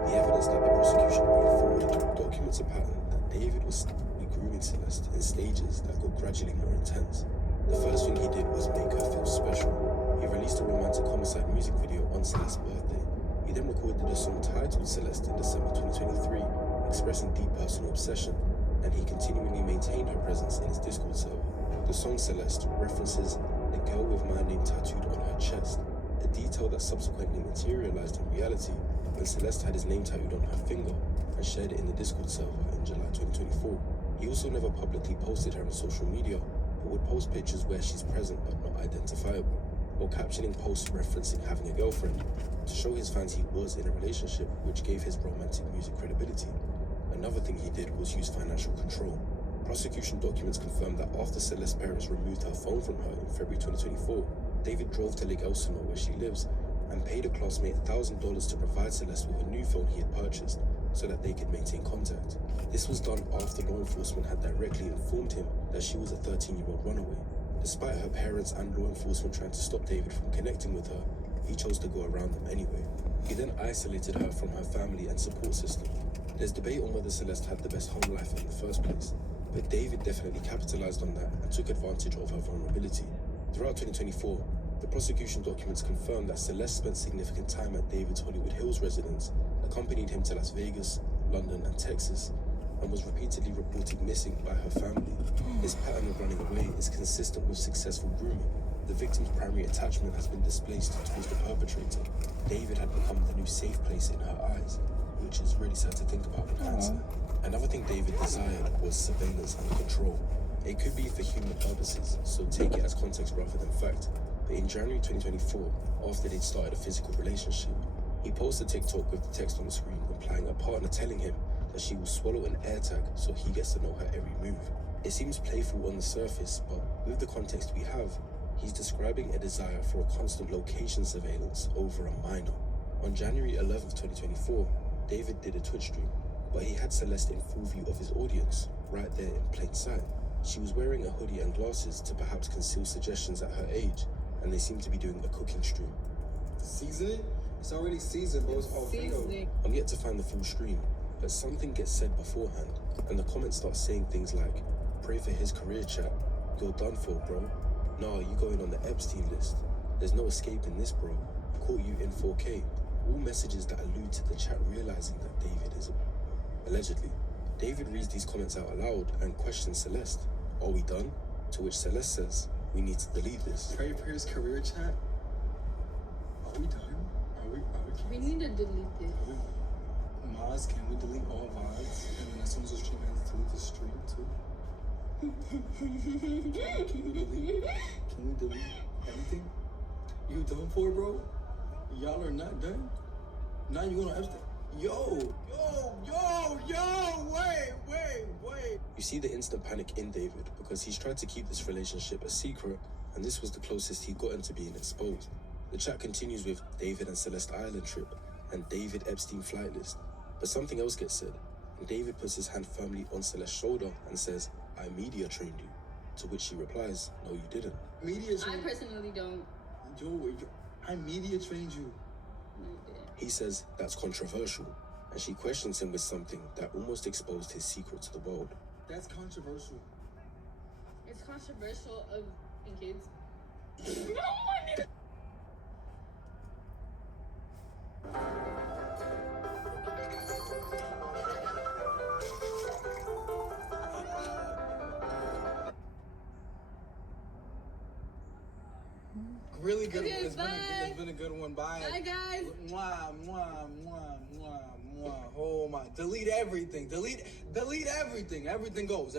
The evidence that the prosecution brought forward documents a pattern that David was grooming Celeste in stages that got gradually more intense. The first thing he did was make her feel special. He released a romantic homicide music video on Celeste's birthday. He then recorded a song titled Celeste in December 2023, expressing deep personal obsession, and he continually maintained her presence in his Discord server. The song Celeste references a girl with my name tattooed on her chest, a detail that subsequently materialized in reality when Celeste had his name tattooed on her finger and shared it in the Discord server in July 2024. He also never publicly posted her on social media, but would post pictures where she's present but not identifiable, or captioning posts referencing having a girlfriend to show his fans he was in a relationship, which gave his romantic music credibility. Another thing he did was use financial control. Prosecution documents confirm that after Celeste's parents removed her phone from her in February 2024, David drove to Lake Elsinore where she lives and paid a classmate $1,000 to provide Celeste with a new phone he had purchased so that they could maintain contact. This was done after law enforcement had directly informed him that she was a 13-year-old runaway. Despite her parents and law enforcement trying to stop David from connecting with her, he chose to go around them anyway. He then isolated her from her family and support system. There's debate on whether Celeste had the best home life in the first place, but David definitely capitalized on that and took advantage of her vulnerability. Throughout 2024, the prosecution documents confirmed that Celeste spent significant time at David's Hollywood Hills residence, accompanied him to Las Vegas, London, and Texas, and was repeatedly reported missing by her family. This pattern of running away is consistent with successful grooming. The victim's primary attachment has been displaced towards the perpetrator. David had become the new safe place in her eyes, which is really sad to think about in hindsight. Another thing David desired was surveillance and control. It could be for human purposes, so take it as context rather than fact. But in January 2024, after they'd started a physical relationship, he posted a TikTok with the text on the screen implying a partner telling him that she will swallow an AirTag so he gets to know her every move. It seems playful on the surface, but with the context we have, he's describing a desire for a constant location surveillance over a minor. On January 11th, 2024, David did a Twitch stream, but he had Celeste in full view of his audience, right there in plain sight. She was wearing a hoodie and glasses to perhaps conceal suggestions at her age, and they seemed to be doing a cooking stream. Season it? It's already seasoned, bro. It's Alfredo. I'm yet to find the full stream, but something gets said beforehand, and the comments start saying things like, "Pray for his career, chat. You're done for, bro. Nah, you going on the Epstein list. There's no escaping this, bro. Caught you in 4K. all messages that allude to the chat realizing that David is allegedly. David reads these comments out aloud and questions Celeste. Are we done? To which Celeste says, we need to delete this. Trey Pierce career chat? Are we done? We need to delete this. Maz, can we delete all VODs? And then as soon as the stream ends, delete the stream too? Can we delete everything? You done for, bro? Y'all are not done? Now you going to Epstein? Yo, wait. You see the instant panic in David because he's tried to keep this relationship a secret, and this was the closest he'd gotten to being exposed. The chat continues with David and Celeste Island trip and David Epstein flight list, but something else gets said, and David puts his hand firmly on Celeste's shoulder and says, I media trained you, to which she replies, no you didn't. Media trained? I personally don't. Yo, I media trained you. He says that's controversial, and she questions him with something that almost exposed his secret to the world. That's controversial. It's controversial in kids. Really good. Okay, It's bye. been a good one. Bye. Bye, guys. Mwah, mwah, mwah, mwah, mwah. Oh my! Delete everything. Delete everything. Everything goes.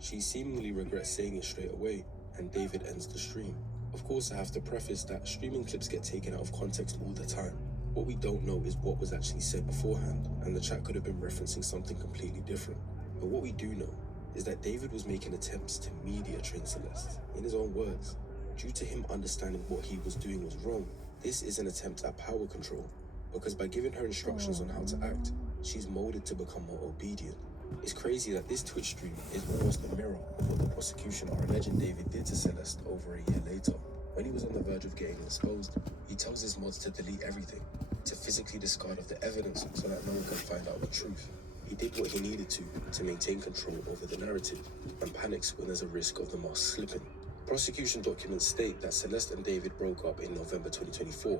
She seemingly regrets saying it straight away, and David ends the stream. Of course, I have to preface that streaming clips get taken out of context all the time. What we don't know is what was actually said beforehand, and the chat could have been referencing something completely different. But what we do know is that David was making attempts to media train Celeste, in his own words. Due to him understanding what he was doing was wrong, this is an attempt at power control, because by giving her instructions on how to act, she's molded to become more obedient. It's crazy that this Twitch stream is almost a mirror of what the prosecution are alleging David did to Celeste over a year later. When he was on the verge of getting exposed, he tells his mods to delete everything, to physically discard of the evidence so that no one can find out the truth. He did what he needed to maintain control over the narrative, and panics when there's a risk of the mask slipping. Prosecution documents state that Celeste and David broke up in November 2024,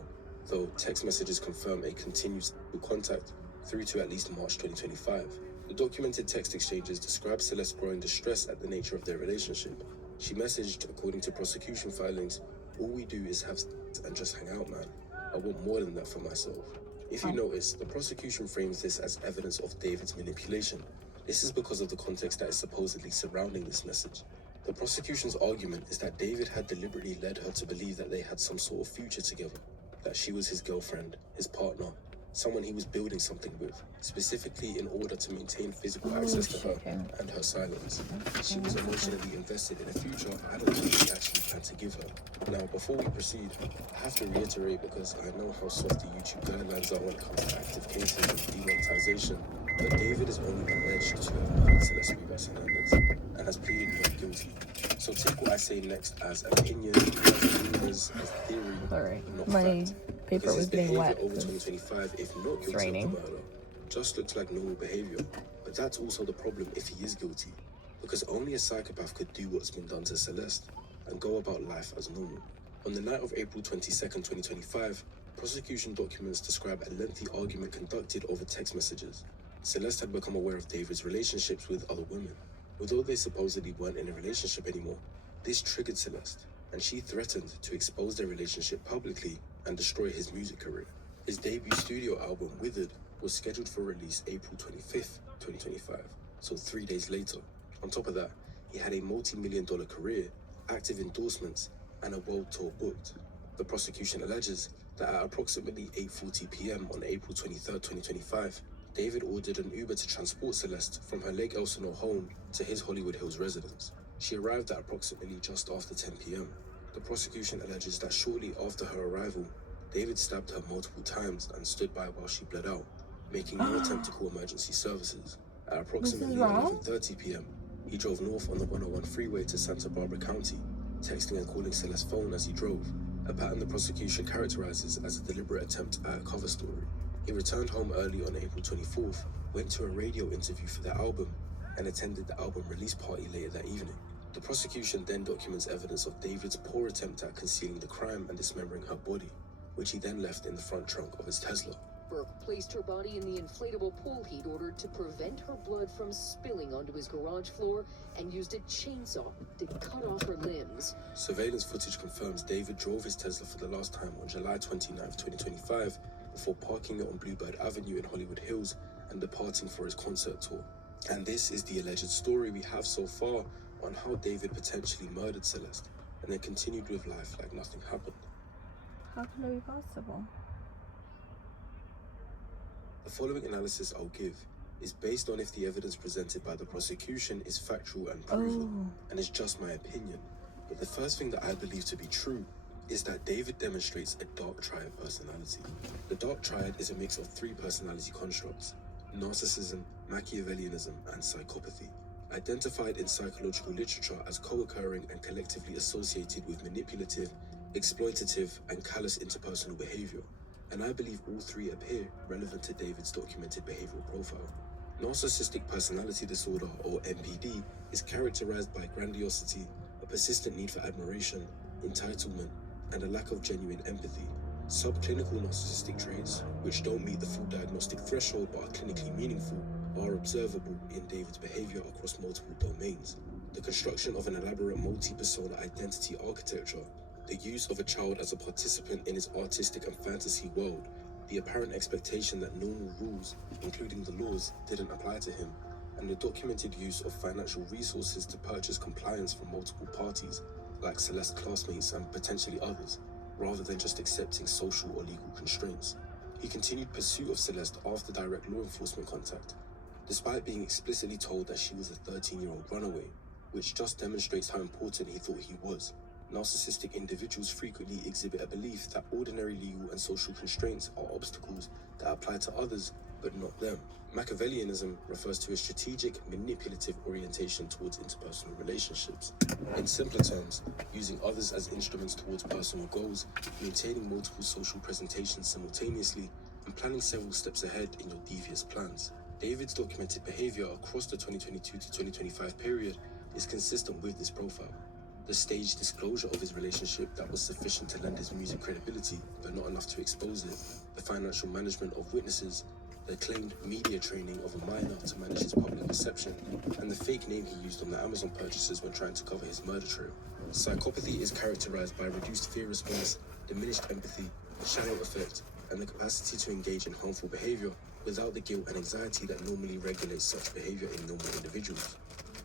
though text messages confirm a continued contact through to at least March 2025. The documented text exchanges describe Celeste growing distress at the nature of their relationship. She messaged, according to prosecution filings, all we do is have sex and just hang out, man. I want more than that for myself. If you notice, the prosecution frames this as evidence of David's manipulation. This is because of the context that is supposedly surrounding this message. The prosecution's argument is that David had deliberately led her to believe that they had some sort of future together, that she was his girlfriend, his partner, someone he was building something with, specifically in order to maintain physical access to her and her silence. She was emotionally invested in a future I don't think he actually planned to give her. Now, before we proceed, I have to reiterate, because I know how soft the YouTube guidelines are when it comes to active cases of demonetization, but David is only alleged to have murdered Celeste Rivas Hernandez and has pleaded not guilty. So take what I say next as opinion, as rumors, as theory, Sorry, not my fact. paper was getting wet. Over 2025, if not guilty raining. of the murder, just looks like normal behavior. But that's also the problem if he is guilty, because only a psychopath could do what's been done to Celeste and go about life as normal. On the night of April 22nd, 2025, prosecution documents describe a lengthy argument conducted over text messages. Celeste had become aware of David's relationships with other women. Although they supposedly weren't in a relationship anymore, this triggered Celeste, and she threatened to expose their relationship publicly and destroy his music career. His debut studio album, Withered, was scheduled for release April 25th, 2025, so 3 days later. On top of that, he had a multi-million-dollar career, active endorsements, and a world tour booked. The prosecution alleges that at approximately 8:40 p.m. on April 23rd, 2025, David ordered an Uber to transport Celeste from her Lake Elsinore home to his Hollywood Hills residence. She arrived at approximately just after 10 p.m. The prosecution alleges that shortly after her arrival, David stabbed her multiple times and stood by while she bled out, making no attempt to call emergency services. At approximately 11:30 p.m., he drove north on the 101 freeway to Santa Barbara County, texting and calling Celeste's phone as he drove, a pattern the prosecution characterizes as a deliberate attempt at a cover story. He returned home early on April 24th, went to a radio interview for their album, and attended the album release party later that evening. The prosecution then documents evidence of David's poor attempt at concealing the crime and dismembering her body. which he then left in the front trunk of his Tesla. Burke placed her body in the inflatable pool he'd ordered to prevent her blood from spilling onto his garage floor and used a chainsaw to cut off her limbs. Surveillance footage confirms David drove his Tesla for the last time on July 29, 2025, before parking it on Bluebird Avenue in Hollywood Hills and departing for his concert tour. And this is the alleged story we have so far on how David potentially murdered Celeste and then continued with life like nothing happened. How can that be possible? The following analysis I'll give is based on if the evidence presented by the prosecution is factual and proven, and is just my opinion. But the first thing that I believe to be true is that David demonstrates a dark triad personality. The dark triad is a mix of 3 personality constructs: narcissism, Machiavellianism, and psychopathy, identified in psychological literature as co-occurring and collectively associated with manipulative, exploitative, and callous interpersonal behavior. And I believe all 3 appear relevant to David's documented behavioral profile. Narcissistic personality disorder, or NPD, is characterized by grandiosity, a persistent need for admiration, entitlement, and a lack of genuine empathy. Subclinical narcissistic traits, which don't meet the full diagnostic threshold but are clinically meaningful, are observable in David's behavior across multiple domains. The construction of an elaborate multi-persona identity architecture, the use of a child as a participant in his artistic and fantasy world, the apparent expectation that normal rules, including the laws, didn't apply to him, and the documented use of financial resources to purchase compliance from multiple parties, like Celeste's classmates and potentially others, rather than just accepting social or legal constraints. He continued pursuit of Celeste after direct law enforcement contact, despite being explicitly told that she was a 13-year-old runaway, which just demonstrates how important he thought he was. Narcissistic individuals frequently exhibit a belief that ordinary legal and social constraints are obstacles that apply to others, but not them. Machiavellianism refers to a strategic, manipulative orientation towards interpersonal relationships. In simpler terms, using others as instruments towards personal goals, maintaining multiple social presentations simultaneously, and planning several steps ahead in your devious plans. David's documented behavior across the 2022 to 2025 period is consistent with this profile. The staged disclosure of his relationship that was sufficient to lend his music credibility, but not enough to expose it, the financial management of witnesses, the claimed media training of a minor to manage his public perception, and the fake name he used on the Amazon purchases when trying to cover his murder trail. Psychopathy is characterized by reduced fear response, diminished empathy, shadow effect, and the capacity to engage in harmful behavior without the guilt and anxiety that normally regulates such behavior in normal individuals.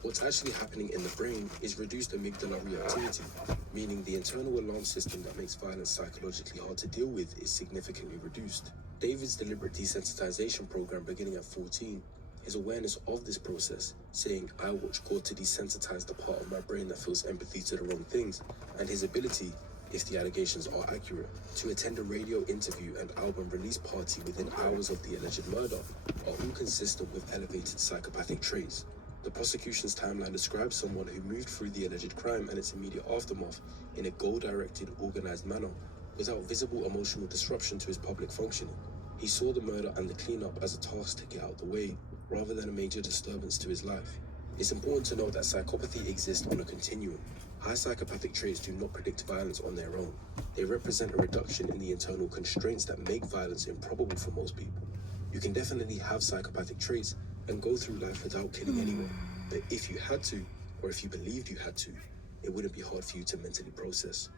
What's actually happening in the brain is reduced amygdala reactivity, meaning the internal alarm system that makes violence psychologically hard to deal with is significantly reduced. David's deliberate desensitization program beginning at 14, his awareness of this process, saying, "I watch God to desensitize the part of my brain that feels empathy to the wrong things," and his ability, if the allegations are accurate, to attend a radio interview and album release party within hours of the alleged murder, are all consistent with elevated psychopathic traits. The prosecution's timeline describes someone who moved through the alleged crime and its immediate aftermath in a goal-directed, organized manner, without visible emotional disruption to his public functioning. He saw the murder and the cleanup as a task to get out the way, rather than a major disturbance to his life. It's important to note that psychopathy exists on a continuum. High psychopathic traits do not predict violence on their own. They represent a reduction in the internal constraints that make violence improbable for most people. You can definitely have psychopathic traits and go through life without killing anyone, but if you had to, or if you believed you had to, it wouldn't be hard for you to mentally process.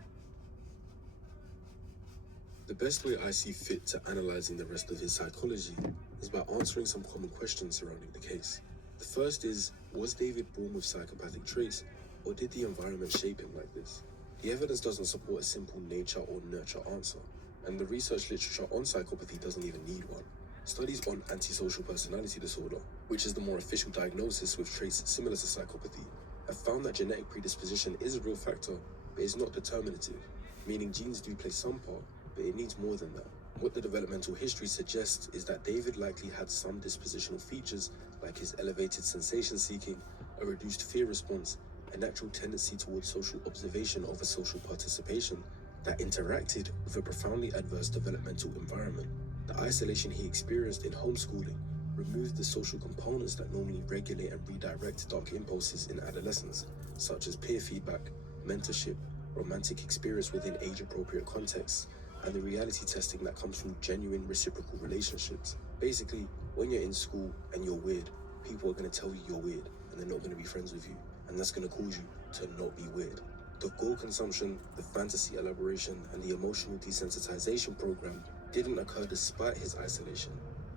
The best way I see fit to analyzing the rest of his psychology is by answering some common questions surrounding the case. The first is, was David born with psychopathic traits, or did the environment shape him like this? The evidence doesn't support a simple nature or nurture answer, and the research literature on psychopathy doesn't even need one. Studies on antisocial personality disorder, which is the more official diagnosis with traits similar to psychopathy, have found that genetic predisposition is a real factor, but it's not determinative, meaning genes do play some part, but it needs more than that. What the developmental history suggests is that David likely had some dispositional features like his elevated sensation seeking, a reduced fear response, a natural tendency towards social observation over social participation that interacted with a profoundly adverse developmental environment. The isolation he experienced in homeschooling removed the social components that normally regulate and redirect dark impulses in adolescence, such as peer feedback, mentorship, romantic experience within age-appropriate contexts, and the reality testing that comes from genuine reciprocal relationships. Basically, when you're in school and you're weird, people are going to tell you you're weird, and they're not going to be friends with you, and that's going to cause you to not be weird. The gore consumption, the fantasy elaboration, and the emotional desensitization program didn't occur despite his isolation.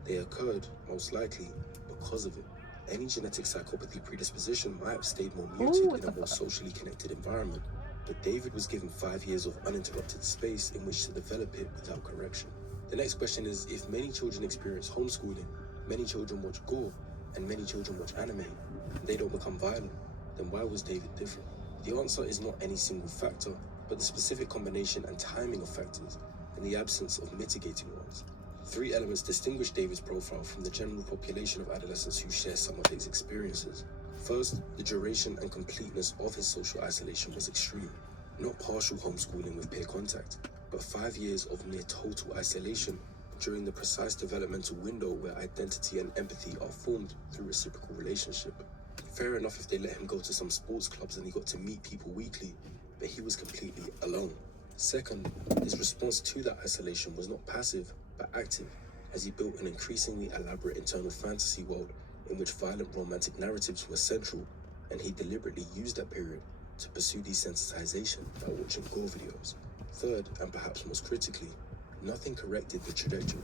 They occurred, most likely, because of it. Any genetic psychopathy predisposition might have stayed more muted in a more socially connected environment, but David was given 5 years of uninterrupted space in which to develop it without correction. The next question is, if many children experience homeschooling, many children watch gore, and many children watch anime, and they don't become violent, then why was David different? The answer is not any single factor, but the specific combination and timing of factors, and the absence of mitigating ones. 3 elements distinguish David's profile from the general population of adolescents who share some of his experiences. First, the duration and completeness of his social isolation was extreme. Not partial homeschooling with peer contact, but 5 years of near total isolation during the precise developmental window where identity and empathy are formed through reciprocal relationship. Fair enough if they let him go to some sports clubs and he got to meet people weekly, but he was completely alone. Second, his response to that isolation was not passive, but active, as he built an increasingly elaborate internal fantasy world in which violent romantic narratives were central, and he deliberately used that period to pursue desensitization by watching gore videos. Third, and perhaps most critically, nothing corrected the trajectory.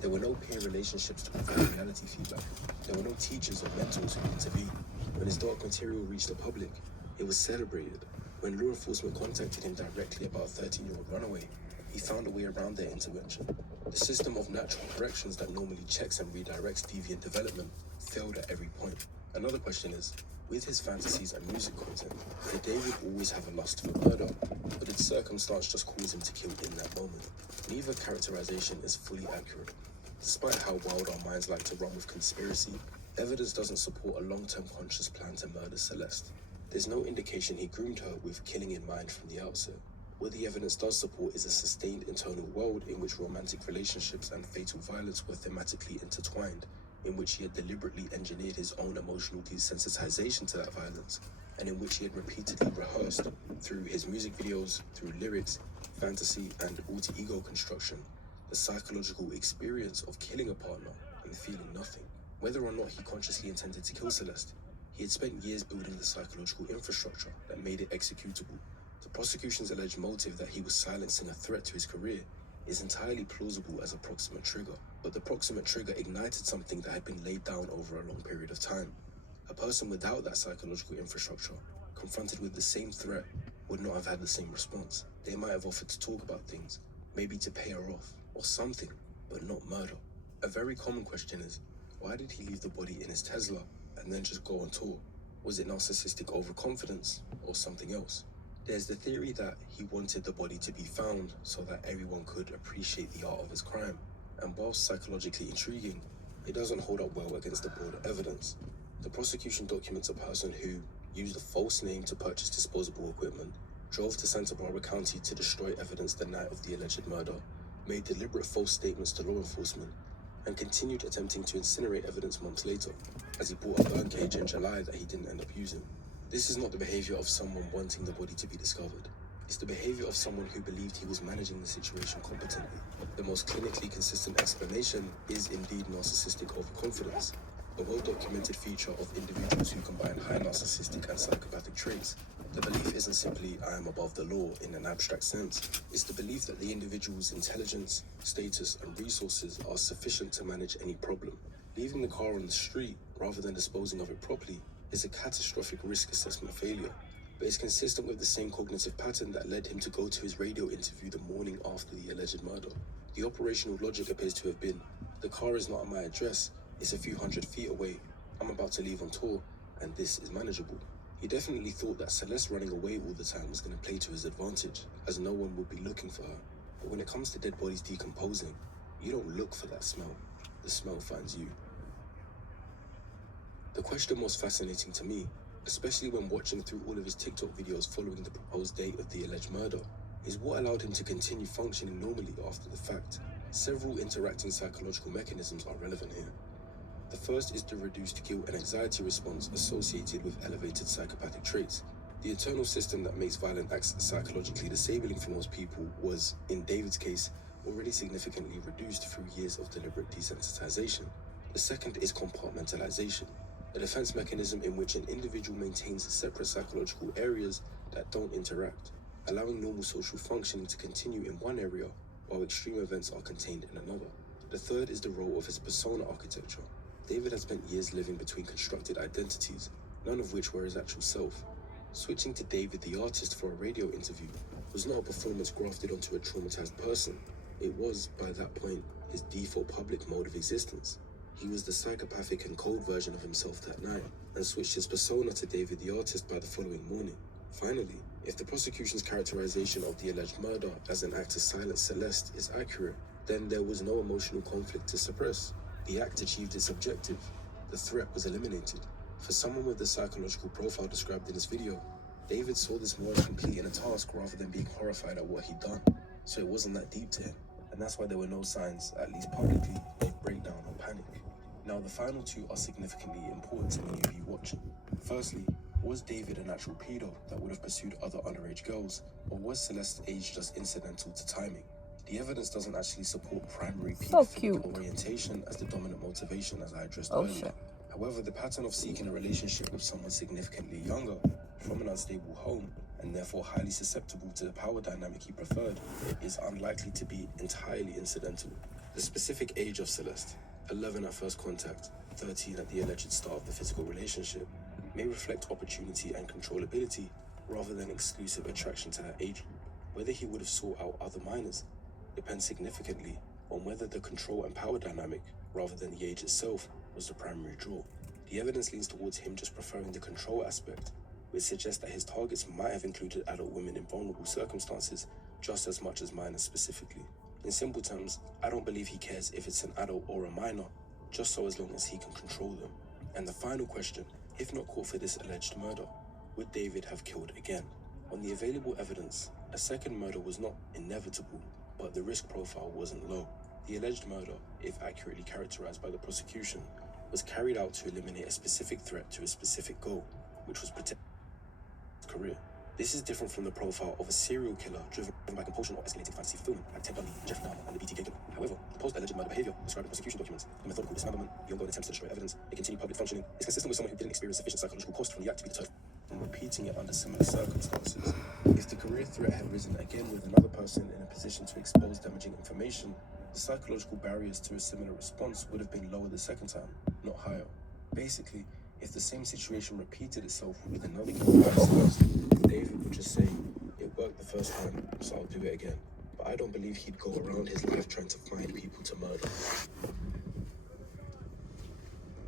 There were no peer relationships to provide reality feedback. There were no teachers or mentors who intervened. When his dark material reached the public, it was celebrated. When law enforcement contacted him directly about a 13-year-old runaway, he found a way around their intervention. The system of natural corrections that normally checks and redirects deviant development failed at every point. Another question is, with his fantasies and music content, did David always have a lust for murder, or did circumstance just cause him to kill in that moment? Neither characterization is fully accurate. Despite how wild our minds like to run with conspiracy, evidence doesn't support a long-term conscious plan to murder Celeste. There's no indication he groomed her with killing in mind from the outset. What the evidence does support is a sustained internal world in which romantic relationships and fatal violence were thematically intertwined, in which he had deliberately engineered his own emotional desensitization to that violence, and in which he had repeatedly rehearsed, through his music videos, through lyrics, fantasy, and alter ego construction, the psychological experience of killing a partner and feeling nothing. Whether or not he consciously intended to kill Celeste, he had spent years building the psychological infrastructure that made it executable. The prosecution's alleged motive that he was silencing a threat to his career is entirely plausible as a proximate trigger, but the proximate trigger ignited something that had been laid down over a long period of time. A person without that psychological infrastructure, confronted with the same threat, would not have had the same response. They might have offered to talk about things, maybe to pay her off, or something, but not murder. A very common question is, why did he leave the body in his Tesla and then just go on tour? Was it narcissistic overconfidence or something else? There's the theory that he wanted the body to be found so that everyone could appreciate the art of his crime. And whilst psychologically intriguing, it doesn't hold up well against the broader evidence. The prosecution documents a person who used a false name to purchase disposable equipment, drove to Santa Barbara County to destroy evidence the night of the alleged murder, made deliberate false statements to law enforcement, and continued attempting to incinerate evidence months later, as he bought a burn cage in July that he didn't end up using. This is not the behavior of someone wanting the body to be discovered. It's the behavior of someone who believed he was managing the situation competently. The most clinically consistent explanation is indeed narcissistic overconfidence, a well-documented feature of individuals who combine high narcissistic and psychopathic traits. The belief isn't simply, I am above the law in an abstract sense. It's the belief that the individual's intelligence, status, and resources are sufficient to manage any problem. Leaving the car on the street, rather than disposing of it properly, is a catastrophic risk assessment failure, but it's consistent with the same cognitive pattern that led him to go to his radio interview the morning after the alleged murder. The operational logic appears to have been, the car is not at my address, it's a few hundred feet away, I'm about to leave on tour, and this is manageable. He definitely thought that Celeste running away all the time was going to play to his advantage, as no one would be looking for her. But when it comes to dead bodies decomposing, you don't look for that smell, the smell finds you. The question most fascinating to me, especially when watching through all of his TikTok videos following the proposed date of the alleged murder, is what allowed him to continue functioning normally after the fact. Several interacting psychological mechanisms are relevant here. The first is the reduced guilt and anxiety response associated with elevated psychopathic traits. The internal system that makes violent acts psychologically disabling for most people was, in David's case, already significantly reduced through years of deliberate desensitization. The second is compartmentalization, a defense mechanism in which an individual maintains separate psychological areas that don't interact, allowing normal social functioning to continue in one area while extreme events are contained in another. The third is the role of his persona architecture. David had spent years living between constructed identities, none of which were his actual self. Switching to David the artist for a radio interview was not a performance grafted onto a traumatized person. It was, by that point, his default public mode of existence. He was the psychopathic and cold version of himself that night, and switched his persona to David the artist by the following morning. Finally, if the prosecution's characterization of the alleged murder as an act to silence Celeste is accurate, then there was no emotional conflict to suppress. The act achieved its objective. The threat was eliminated. For someone with the psychological profile described in this video, David saw this more as completing a task rather than being horrified at what he'd done. So it wasn't that deep to him, and that's why there were no signs, at least publicly, of breakdown or panic. Now, the final two are significantly important to many of you watching. Firstly, was David an actual pedo that would have pursued other underage girls, or was Celeste's age just incidental to timing? The evidence doesn't actually support primary pedophilic orientation as the dominant motivation, as I addressed earlier. Shit. However, the pattern of seeking a relationship with someone significantly younger, from an unstable home, and therefore highly susceptible to the power dynamic he preferred, is unlikely to be entirely incidental. The specific age of Celeste, 11 at first contact, 13 at the alleged start of the physical relationship, may reflect opportunity and controllability rather than exclusive attraction to that age group. Whether he would have sought out other minors depends significantly on whether the control and power dynamic, rather than the age itself, was the primary draw. The evidence leans towards him just preferring the control aspect, which suggests that his targets might have included adult women in vulnerable circumstances just as much as minors specifically. In simple terms, I don't believe he cares if it's an adult or a minor, just so as long as he can control them. And the final question, if not caught for this alleged murder, would David have killed again? On the available evidence, a second murder was not inevitable, but the risk profile wasn't low. The alleged murder, if accurately characterized by the prosecution, was carried out to eliminate a specific threat to a specific goal, which was protect his career. This is different from the profile of a serial killer driven by compulsion or escalating fantasy fulfillment, like Ted Bundy, Jeffrey Dahmer, and the BTK killer. However, the post-alleged murder behavior described in prosecution documents, the methodical dismemberment, the ongoing attempts to destroy evidence, the continued public functioning, is consistent with someone who didn't experience sufficient psychological cost from the act to be deterred from repeating it under similar circumstances. If the career threat had risen again with another person in a position to expose damaging information, the psychological barriers to a similar response would have been lower the second time, not higher. Basically, if the same situation repeated itself with another killer, David would just say, "It worked the first time, so I'll do it again." But I don't believe he'd go around his life trying to find people to murder.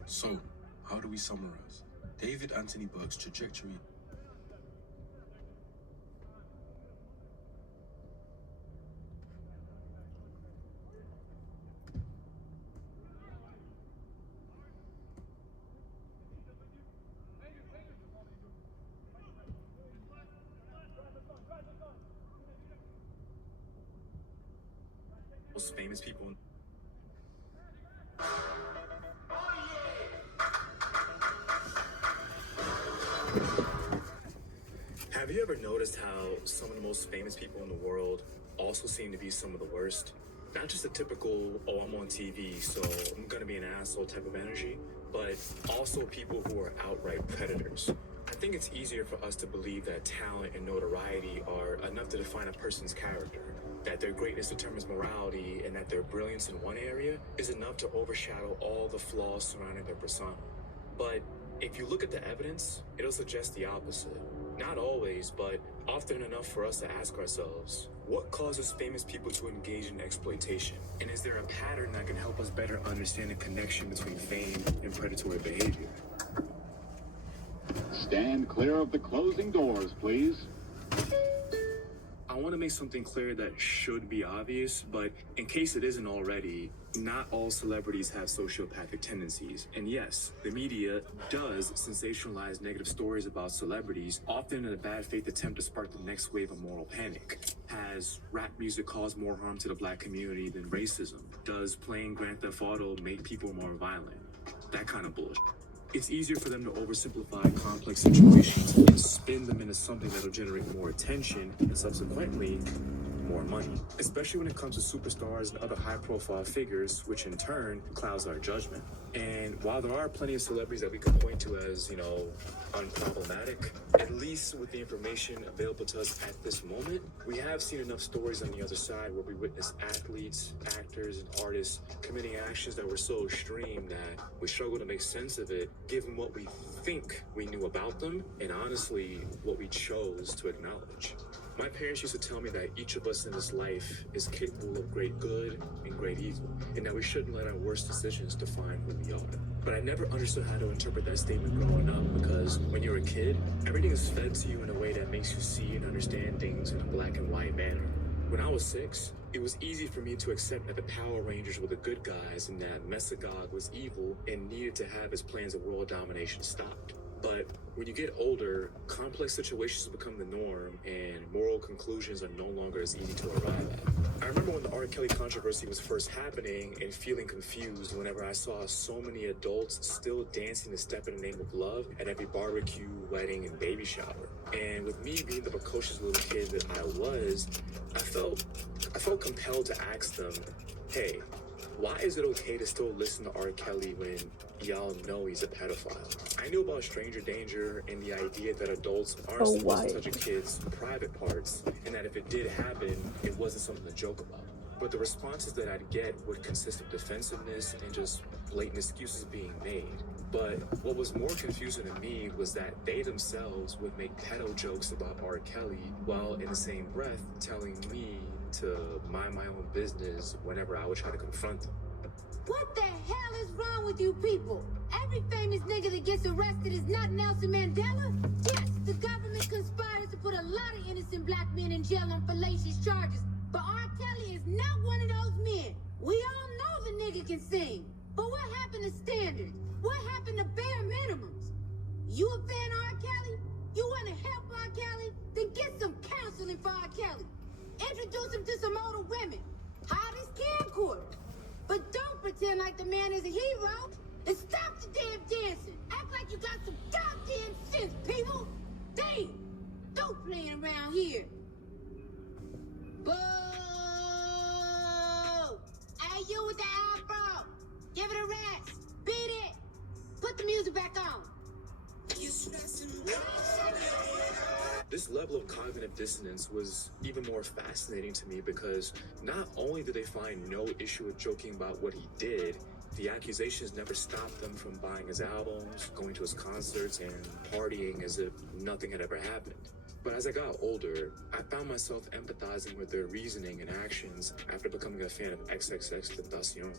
So, how do we summarize David Anthony Burke's trajectory? Most famous people. Have you ever noticed how some of the most famous people in the world also seem to be some of the worst? Not just a typical, oh, I'm on TV, so I'm gonna be an asshole type of energy, but also people who are outright predators. I think it's easier for us to believe that talent and notoriety are enough to define a person's character, that their greatness determines morality, and that their brilliance in one area is enough to overshadow all the flaws surrounding their persona. But if you look at the evidence, it'll suggest the opposite. Not always, but often enough for us to ask ourselves, what causes famous people to engage in exploitation? And is there a pattern that can help us better understand the connection between fame and predatory behavior? Stand clear of the closing doors, please. I want to make something clear that should be obvious, but in case it isn't already, not all celebrities have sociopathic tendencies. And yes, the media does sensationalize negative stories about celebrities, often in a bad faith attempt to spark the next wave of moral panic. Has rap music caused more harm to the black community than racism? Does playing Grand Theft Auto make people more violent? That kind of bullshit. It's easier for them to oversimplify complex situations and spin them into something that'll generate more attention and subsequently more more money, especially when it comes to superstars and other high-profile figures, which in turn clouds our judgment. And while there are plenty of celebrities that we could point to as, unproblematic, at least with the information available to us at this moment, we have seen enough stories on the other side where we witness athletes, actors, and artists committing actions that were so extreme that we struggle to make sense of it, given what we think we knew about them, and honestly, what we chose to acknowledge. My parents used to tell me that each of us in this life is capable of great good and great evil, and that we shouldn't let our worst decisions define who we are. But I never understood how to interpret that statement growing up, because when you're a kid, everything is fed to you in a way that makes you see and understand things in a black and white manner. When I was 6, it was easy for me to accept that the Power Rangers were the good guys and that Mesogog was evil and needed to have his plans of world domination stopped. But when you get older, complex situations become the norm and moral conclusions are no longer as easy to arrive at. I remember when the R. Kelly controversy was first happening and feeling confused whenever I saw so many adults still dancing to Step in the Name of Love at every barbecue, wedding, and baby shower. And with me being the precocious little kid that I was, I felt compelled to ask them, hey, why is it okay to still listen to R. Kelly when y'all know he's a pedophile? I knew about stranger danger and the idea that adults aren't supposed to touch a kid's private parts, and that if it did happen, it wasn't something to joke about. But the responses that I'd get would consist of defensiveness and just blatant excuses being made. But what was more confusing to me was that they themselves would make pedo jokes about R. Kelly while in the same breath telling me to mind my own business whenever I would try to confront them. What the hell is wrong with you people? Every famous nigga that gets arrested is not Nelson Mandela? Yes, the government conspires to put a lot of innocent black men in jail on fallacious charges, but R. Kelly is not one of those men. We all know the nigga can sing, but what happened to standards? What happened to bare minimums? You a fan of R. Kelly? You want to help R. Kelly? Then get some counseling for R. Kelly. Introduce him to some older women. Hide his camcorder. But don't pretend like the man is a hero. And stop the damn dancing. Act like you got some goddamn sense, people. Damn. Don't playing around here. Boo! Hey, you with the afro. Give it a rest. Beat it. Put the music back on. This level of cognitive dissonance was even more fascinating to me because not only did they find no issue with joking about what he did, the accusations never stopped them from buying his albums, going to his concerts, and partying as if nothing had ever happened. But as I got older, I found myself empathizing with their reasoning and actions after becoming a fan of XXXTentacion.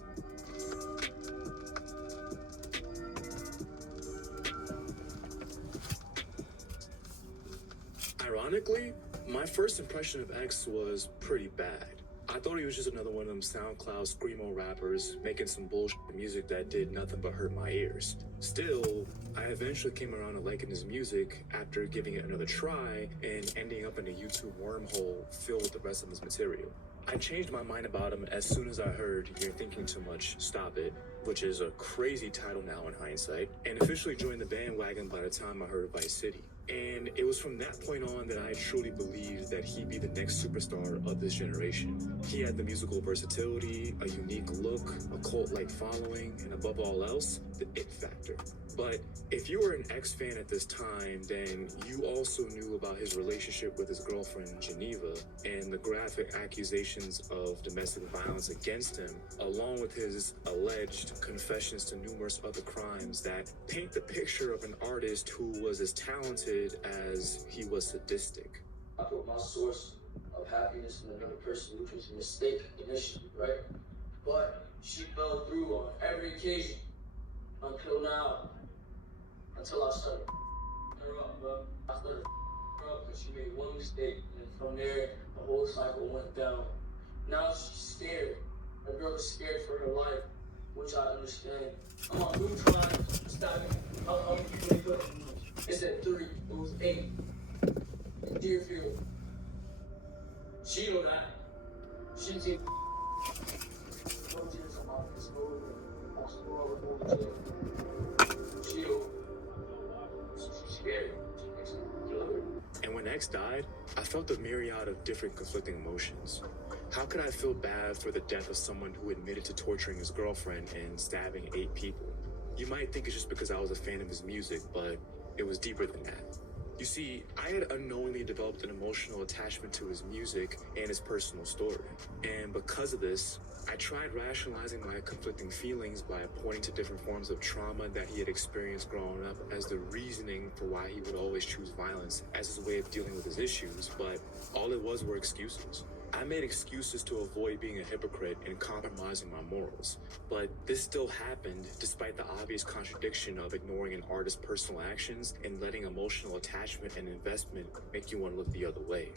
Ironically, my first impression of X was pretty bad. I thought he was just another one of them SoundCloud screamo rappers making some bullshit music that did nothing but hurt my ears. Still, I eventually came around to liking his music after giving it another try and ending up in a YouTube wormhole filled with the rest of his material. I changed my mind about him as soon as I heard You're Thinking Too Much, Stop It, which is a crazy title now in hindsight, and officially joined the bandwagon by the time I heard Vice City. And it was from that point on that I truly believed that he'd be the next superstar of this generation. He had the musical versatility, a unique look, a cult-like following, and above all else, the it factor. But if you were an X fan at this time, then you also knew about his relationship with his girlfriend, Geneva, and the graphic accusations of domestic violence against him, along with his alleged confessions to numerous other crimes that paint the picture of an artist who was as talented as he was sadistic. I put my source of happiness in another person, which was a mistake initially, right? But she fell through on every occasion until now. Until I started her up, bro. I started her up because she made one mistake, and from there, the whole cycle went down. Now she's scared. The girl is scared for her life, which I understand. I'm on Neutron. Stop me. How many people they put? It said 3. It was 8. In Deerfield. She know that. She didn't see. And when ex died, I felt a myriad of different conflicting emotions. How could I feel bad for the death of someone who admitted to torturing his girlfriend and stabbing 8 people? You might think it's just because I was a fan of his music, but it was deeper than that. You see, I had unknowingly developed an emotional attachment to his music and his personal story. And because of this, I tried rationalizing my conflicting feelings by pointing to different forms of trauma that he had experienced growing up as the reasoning for why he would always choose violence as his way of dealing with his issues, but all it was were excuses. I made excuses to avoid being a hypocrite and compromising my morals, but this still happened despite the obvious contradiction of ignoring an artist's personal actions and letting emotional attachment and investment make you want to look the other way.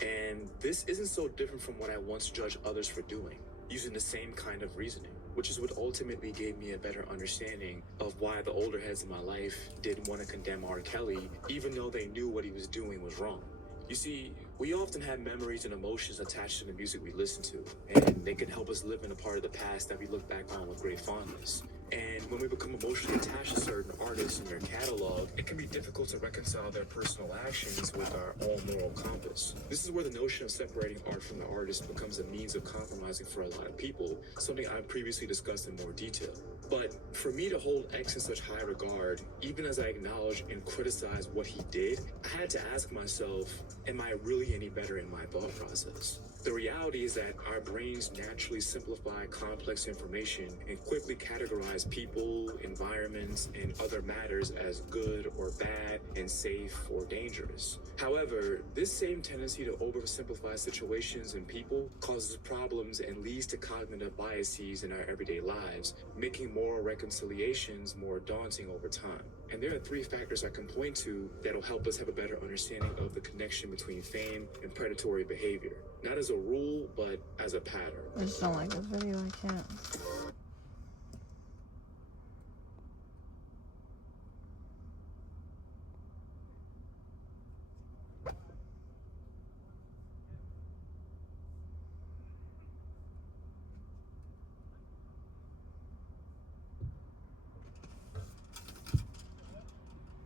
And this isn't so different from what I once judged others for doing, using the same kind of reasoning, which is what ultimately gave me a better understanding of why the older heads in my life didn't want to condemn R. Kelly, even though they knew what he was doing was wrong. You see, we often have memories and emotions attached to the music we listen to, and they can help us live in a part of the past that we look back on with great fondness. And when we become emotionally attached to certain artists and their catalog, it can be difficult to reconcile their personal actions with our own moral compass. This is where the notion of separating art from the artist becomes a means of compromising for a lot of people, something I've previously discussed in more detail. But for me to hold X in such high regard, even as I acknowledge and criticize what he did, I had to ask myself, am I really any better in my thought process? The reality is that our brains naturally simplify complex information and quickly categorize people, environments, and other matters as good or bad and safe or dangerous. However, this same tendency to oversimplify situations and people causes problems and leads to cognitive biases in our everyday lives, making moral reconciliations more daunting over time. And there are 3 factors I can point to that'll help us have a better understanding of the connection between fame and predatory behavior. Not as a rule, but as a pattern. I just don't like this video, I can't.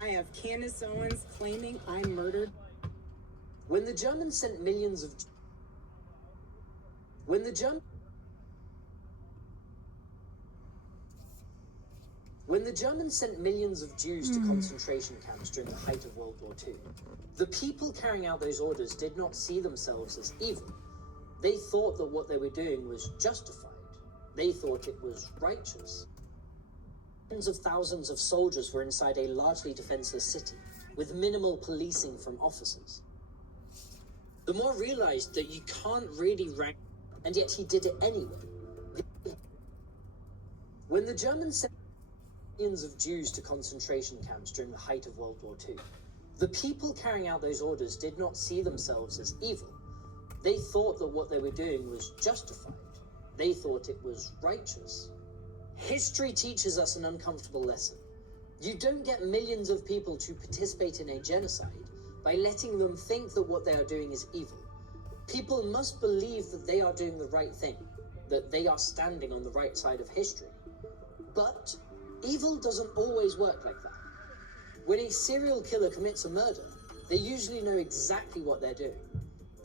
I have Candace Owens claiming I murdered. When the Germans sent millions of When the Germans sent millions of Jews to concentration camps during the height of World War II, the people carrying out those orders did not see themselves as evil. They thought that what they were doing was justified. They thought it was righteous. Tens of thousands of soldiers were inside a largely defenseless city, with minimal policing from officers. The Moor realized that you can't really rank, and yet he did it anyway. When the Germans sent millions of Jews to concentration camps during the height of World War II, the people carrying out those orders did not see themselves as evil. They thought that what they were doing was justified. They thought it was righteous. History teaches us an uncomfortable lesson. You don't get millions of people to participate in a genocide by letting them think that what they are doing is evil. People must believe that they are doing the right thing, that they are standing on the right side of history. But evil doesn't always work like that. When a serial killer commits a murder, they usually know exactly what they're doing.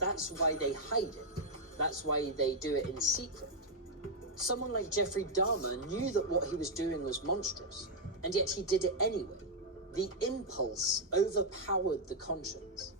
That's why they hide it. That's why they do it in secret. Someone like Jeffrey Dahmer knew that what he was doing was monstrous, and yet he did it anyway. The impulse overpowered the conscience.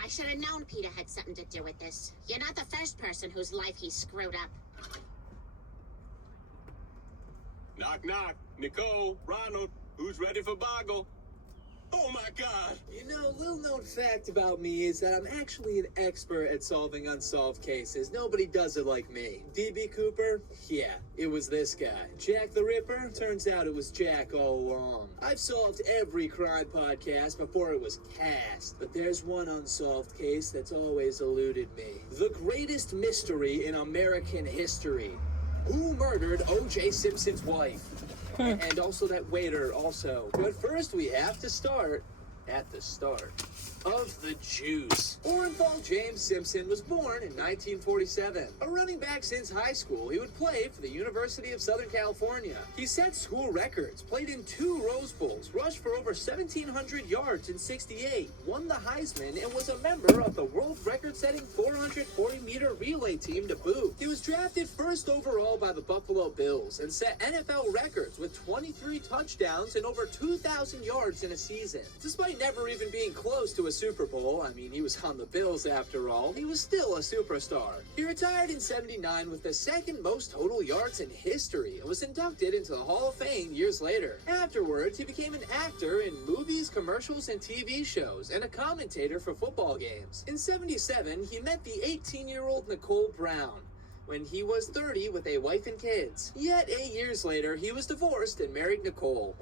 I should have known Peter had something to do with this. You're not the first person whose life he screwed up. Knock, knock. Nicole, Ronald, who's ready for Boggle? Oh my god! You know, little known fact about me is that I'm actually an expert at solving unsolved cases. Nobody does it like me. D.B. Cooper? Yeah, it was this guy. Jack the Ripper? Turns out it was Jack all along. I've solved every crime podcast before it was cast, but there's one unsolved case that's always eluded me. The greatest mystery in American history. Who murdered O.J. Simpson's wife? And also that waiter also. But first we have to start at the start of the juice. Orenthal James Simpson was born in 1947. A running back since high school, he would play for the University of Southern California. He set school records, played in 2 Rose Bowls, rushed for over 1,700 yards in '68, won the Heisman, and was a member of the world record-setting 440-meter relay team to boot. He was drafted first overall by the Buffalo Bills and set NFL records with 23 touchdowns and over 2,000 yards in a season. Despite never even being close to a Super Bowl, I mean, he was on the Bills after all, he was still a superstar. He retired in '79 with the second most total yards in history and was inducted into the Hall of Fame years later. Afterwards, he became an actor in movies, commercials, and TV shows, and a commentator for football games. In '77, he met the 18-year-old Nicole Brown when he was 30 with a wife and kids. Yet 8 years later, he was divorced and married Nicole.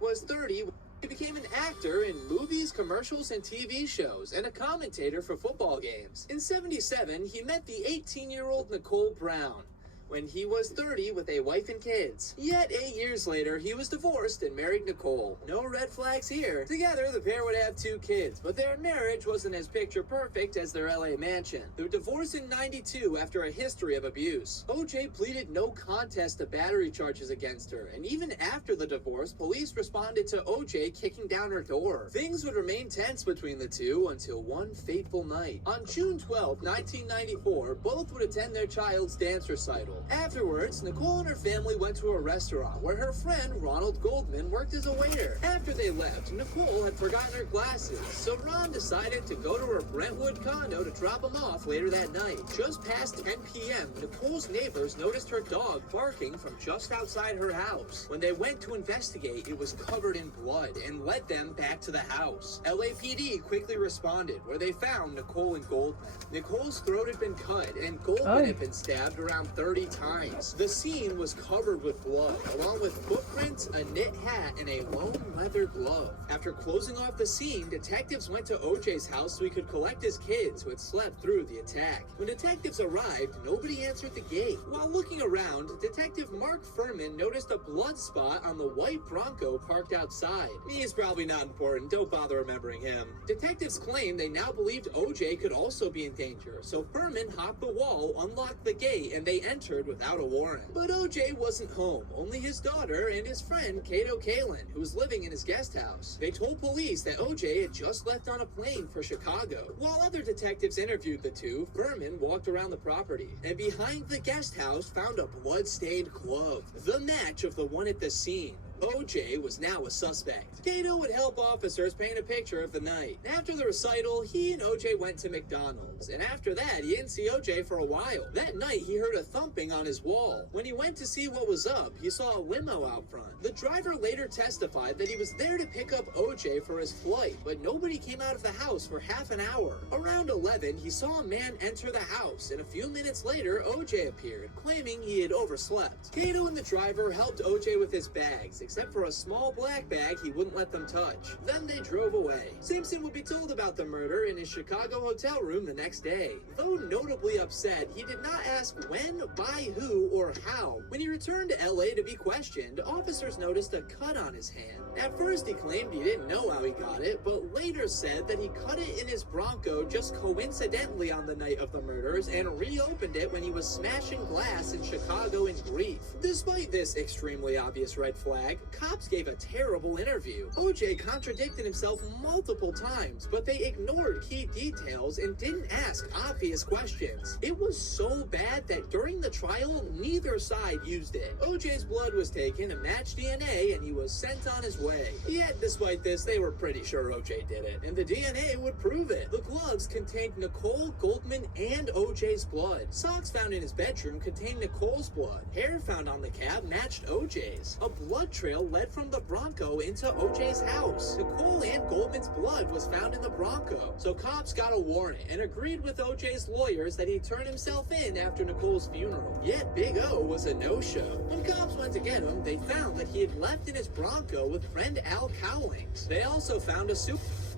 Was 30. He became an actor in movies, commercials, and TV shows, and a commentator for football games. In '77, he met the 18-year-old Nicole Brown when he was 30 with a wife and kids. Yet 8 years later, he was divorced and married Nicole. No red flags here. Together, the pair would have 2 kids, but their marriage wasn't as picture perfect as their LA mansion. They were divorced in '92 after a history of abuse. OJ pleaded no contest to battery charges against her, and even after the divorce, police responded to OJ kicking down her door. Things would remain tense between the two until one fateful night. On June 12, 1994, both would attend their child's dance recital. Afterwards, Nicole and her family went to a restaurant where her friend Ronald Goldman worked as a waiter. After they left, Nicole had forgotten her glasses, so Ron decided to go to her Brentwood condo to drop them off later that night. Just past 10 p.m., Nicole's neighbors noticed her dog barking from just outside her house. When they went to investigate, it was covered in blood and led them back to the house. LAPD quickly responded, where they found Nicole and Goldman. Nicole's throat had been cut, and Goldman had been stabbed around 30 times. The scene was covered with blood, along with footprints, a knit hat, and a lone leather glove. After closing off the scene, detectives went to OJ's house so he could collect his kids who had slept through the attack. When detectives arrived, nobody answered the gate. While looking around, Detective Mark Furman noticed a blood spot on the white Bronco parked outside. He's probably not important, don't bother remembering him. Detectives claim they now believed OJ could also be in danger, so Furman hopped the wall, unlocked the gate, and they entered without a warrant. But OJ wasn't home, only his daughter and his friend Kato Kalin, who was living in his guest house. They told police that OJ had just left on a plane for Chicago. While other detectives interviewed the two, Furman walked around the property, and behind the guest house found a blood-stained glove, the match of the one at the scene. OJ was now a suspect. Kato would help officers paint a picture of the night. After the recital, he and OJ went to McDonald's, and after that, he didn't see OJ for a while. That night, he heard a thumping on his wall. When he went to see what was up, he saw a limo out front. The driver later testified that he was there to pick up OJ for his flight, but nobody came out of the house for half an hour. Around 11, he saw a man enter the house, and a few minutes later, OJ appeared, claiming he had overslept. Kato and the driver helped OJ with his bags, except for a small black bag he wouldn't let them touch. Then they drove away. Simpson would be told about the murder in his Chicago hotel room the next day. Though notably upset, he did not ask when, by who, or how. When he returned to LA to be questioned, officers noticed a cut on his hand. At first he claimed he didn't know how he got it, but later said that he cut it in his Bronco just coincidentally on the night of the murders and reopened it when he was smashing glass in Chicago in grief. Despite this extremely obvious red flag, cops gave a terrible interview. OJ contradicted himself multiple times, but they ignored key details and didn't ask obvious questions. It was so bad that during the trial, neither side used it. OJ's blood was taken to match DNA and he was sent on his way. Yet, despite this, they were pretty sure OJ did it, and the DNA would prove it. The gloves contained Nicole, Goldman, and OJ's blood. Socks found in his bedroom contained Nicole's blood. Hair found on the cab matched OJ's. A blood trace trail led from the Bronco into OJ's house. Nicole and Goldman's blood was found in the Bronco, so cops got a warrant and agreed with OJ's lawyers that he'd turn himself in after Nicole's funeral. Yet Big O was a no-show. When cops went to get him, they found that he had left in his Bronco with friend Al Cowlings. They also found a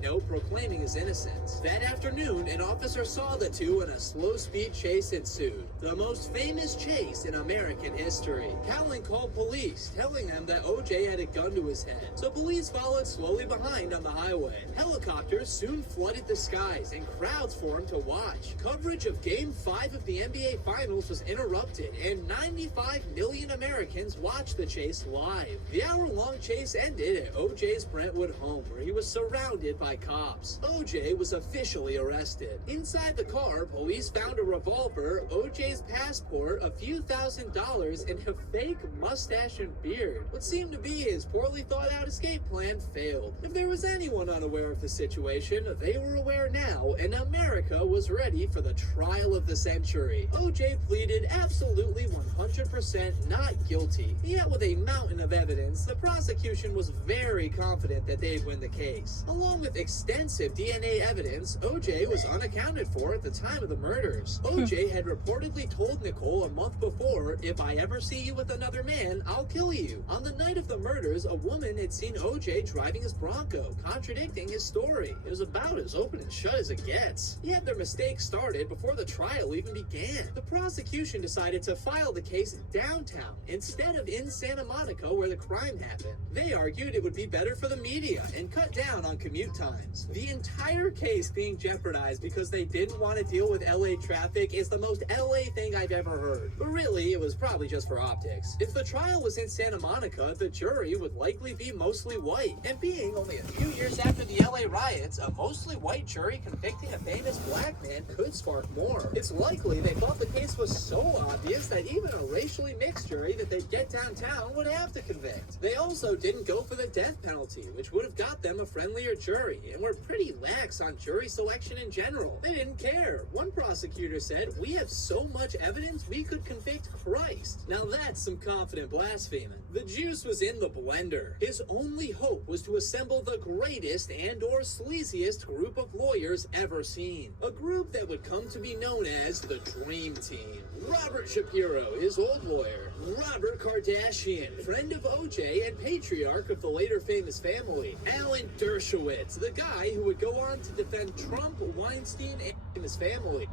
note proclaiming his innocence. That afternoon, an officer saw the two and a slow-speed chase ensued. The most famous chase in American history. Cowling called police, telling them that OJ had a gun to his head. So police followed slowly behind on the highway. Helicopters soon flooded the skies and crowds formed to watch. Coverage of Game 5 of the NBA Finals was interrupted and 95 million Americans watched the chase live. The hour-long chase ended at OJ's Brentwood home, where he was surrounded by cops. OJ was officially arrested. Inside the car, police found a revolver, OJ's passport, a few $1,000s, and a fake mustache and beard. What seemed to be his poorly thought out escape plan failed. If there was anyone unaware of the situation, they were aware now, and America was ready for the trial of the century. OJ pleaded absolutely 100% not guilty. Yet with a mountain of evidence, the prosecution was very confident that they'd win the case. Along with extensive DNA evidence, OJ was unaccounted for at the time of the murders. OJ had reportedly told Nicole a month before, "If I ever see you with another man, I'll kill you." On the night of the murders, a woman had seen OJ driving his Bronco, contradicting his story. It was about as open and shut as it gets. Yet their mistake started before the trial even began. The prosecution decided to file the case downtown instead of in Santa Monica, where the crime happened. They argued it would be better for the media and cut down on commute times. The entire case being jeopardized because they didn't want to deal with LA traffic is the most LA thing I've ever heard. But really, it was probably just for optics. If the trial was in Santa Monica, the jury would likely be mostly white. And being only a few years after the LA riots, a mostly white jury convicting a famous black man could spark more. It's likely they thought the case was so obvious that even a racially mixed jury that they'd get downtown would have to convict. They also didn't go for the death penalty, which would have got them a friendlier jury, and were pretty lax on jury selection in general. They didn't care. One prosecutor said, "We have so much evidence we could convict Christ." Now that's some confident blaspheming. The juice was in the blender. His only hope was to assemble the greatest and or sleaziest group of lawyers ever seen. A group that would come to be known as the Dream Team. Robert Shapiro, his old lawyer. Robert Kardashian, friend of OJ and patriarch of the later famous family. Alan Dershowitz, the guy who would go on to defend Trump, Weinstein, and his family.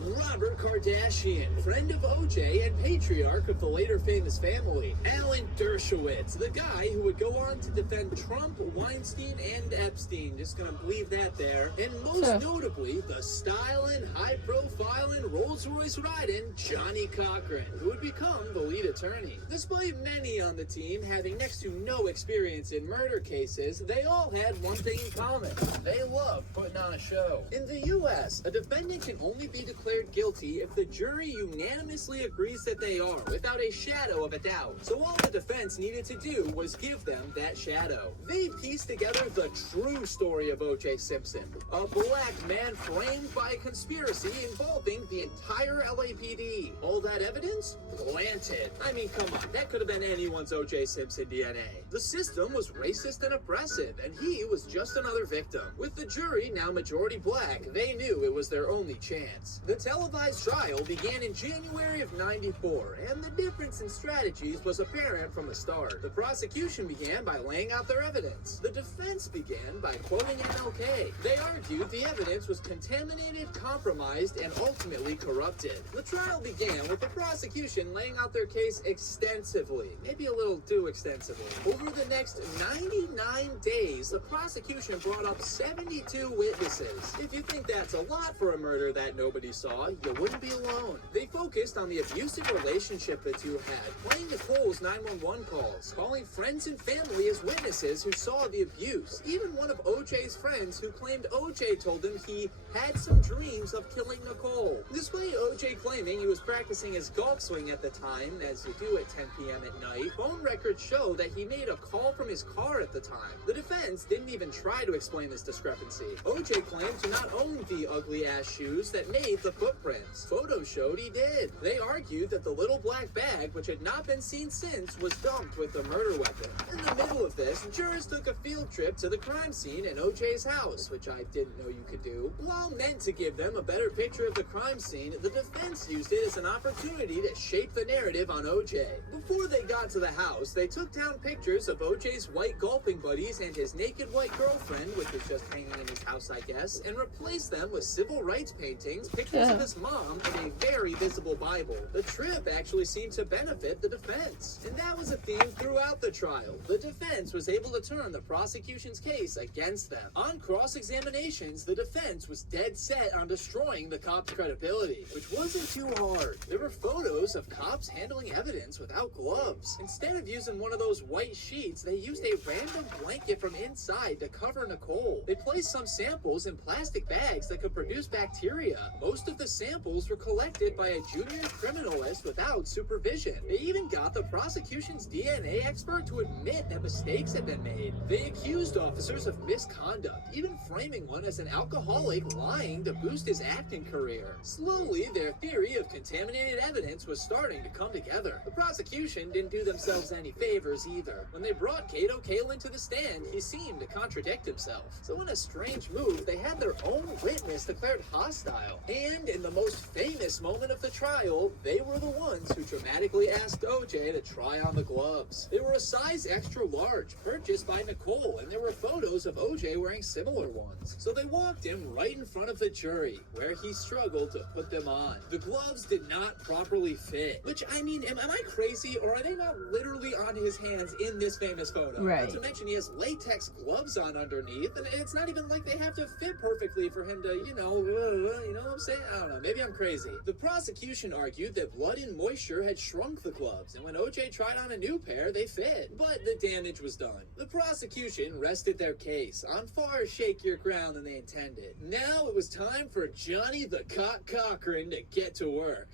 Robert Kardashian, friend of OJ and patriarch of the later famous family. Alan Dershowitz, the guy who would go on to defend Trump, Weinstein, and Epstein. Just gonna leave that there. And most notably, the styling, high-profiling, Rolls-Royce riding Johnny Cochran, who would become the lead attorney. Despite many on the team having next to no experience in murder cases, they all had one thing in common. They loved putting on a show. In the U.S., a defendant can only be declared guilty if the jury unanimously agrees that they are, without a shadow of a doubt. So all the defense needed to do was give them that shadow. They pieced together the true story of O.J. Simpson, a black man framed by a conspiracy involving the entire LAPD. All that evidence? Planted. I mean, come on, that could have been anyone's O.J. Simpson DNA. The system was racist and oppressive, and he was just another victim. With the jury now majority black, they knew it was their only chance. The televised trial began in January of '94, and the difference in strategies was apparent from the start. The prosecution began by laying out their evidence. The defense began by quoting MLK. They argued the evidence was contaminated, compromised, and ultimately corrupted. The trial began with the prosecution laying out their case extensively, maybe a little too extensively. Over the next 99 days, the prosecution brought up 72 witnesses. If you think that's a lot for a murder that nobody saw, you wouldn't be alone. They focused on the abusive relationship the two had, playing Nicole's 911 calls, calling friends and family as witnesses who saw the abuse. Even one of OJ's friends who claimed OJ told him he had some dreams of killing Nicole. Despite OJ claiming he was practicing his golf swing at the time, as you do at 10 p.m. at night, phone records show that he made a call from his car at the time. The defense didn't even try to explain this discrepancy. OJ claimed to not own the ugly-ass shoes that made made the footprints. Photos showed he did. They argued that the little black bag, which had not been seen since, was dumped with the murder weapon. In the middle of this, jurors took a field trip to the crime scene in OJ's house, which I didn't know you could do. While meant to give them a better picture of the crime scene, the defense used it as an opportunity to shape the narrative on OJ. Before they got to the house, they took down pictures of OJ's white golfing buddies and his naked white girlfriend, which was just hanging in his house, I guess, and replaced them with civil rights paintings, pictures of his mom, and a very visible Bible. The trip actually seemed to benefit the defense, and that was a theme throughout the trial. The defense was able to turn the prosecution's case against them. On cross-examinations, the defense was dead set on destroying the cops' credibility, which wasn't too hard. There were photos of cops handling evidence without gloves. Instead of using one of those white sheets, they used a random blanket from inside to cover Nicole. They placed some samples in plastic bags that could produce bacteria. Most of the samples were collected by a junior criminalist without supervision. They even got the prosecution's DNA expert to admit that mistakes had been made. They accused officers of misconduct, even framing one as an alcoholic lying to boost his acting career. Slowly, their theory of contaminated evidence was starting to come together. The prosecution didn't do themselves any favors either. When they brought Kato Kalin to the stand, he seemed to contradict himself. So in a strange move, they had their own witness declared hostile. And in the most famous moment of the trial, they were the ones who dramatically asked OJ to try on the gloves. They were a size extra large, purchased by Nicole, and there were photos of OJ wearing similar ones. So they walked him right in front of the jury, where he struggled to put them on. The gloves did not properly fit. Which, I mean, am I crazy, or are they not literally on his hands in this famous photo? Right. Not to mention he has latex gloves on underneath, and it's not even like they have to fit perfectly for him to, you know what I'm saying? I don't know, maybe I'm crazy. The prosecution argued that blood and moisture had shrunk the gloves, and when OJ tried on a new pair, they fit. But the damage was done. The prosecution rested their case on far shakier ground than they intended. Now it was time for Johnny the Cock Cochran to get to work.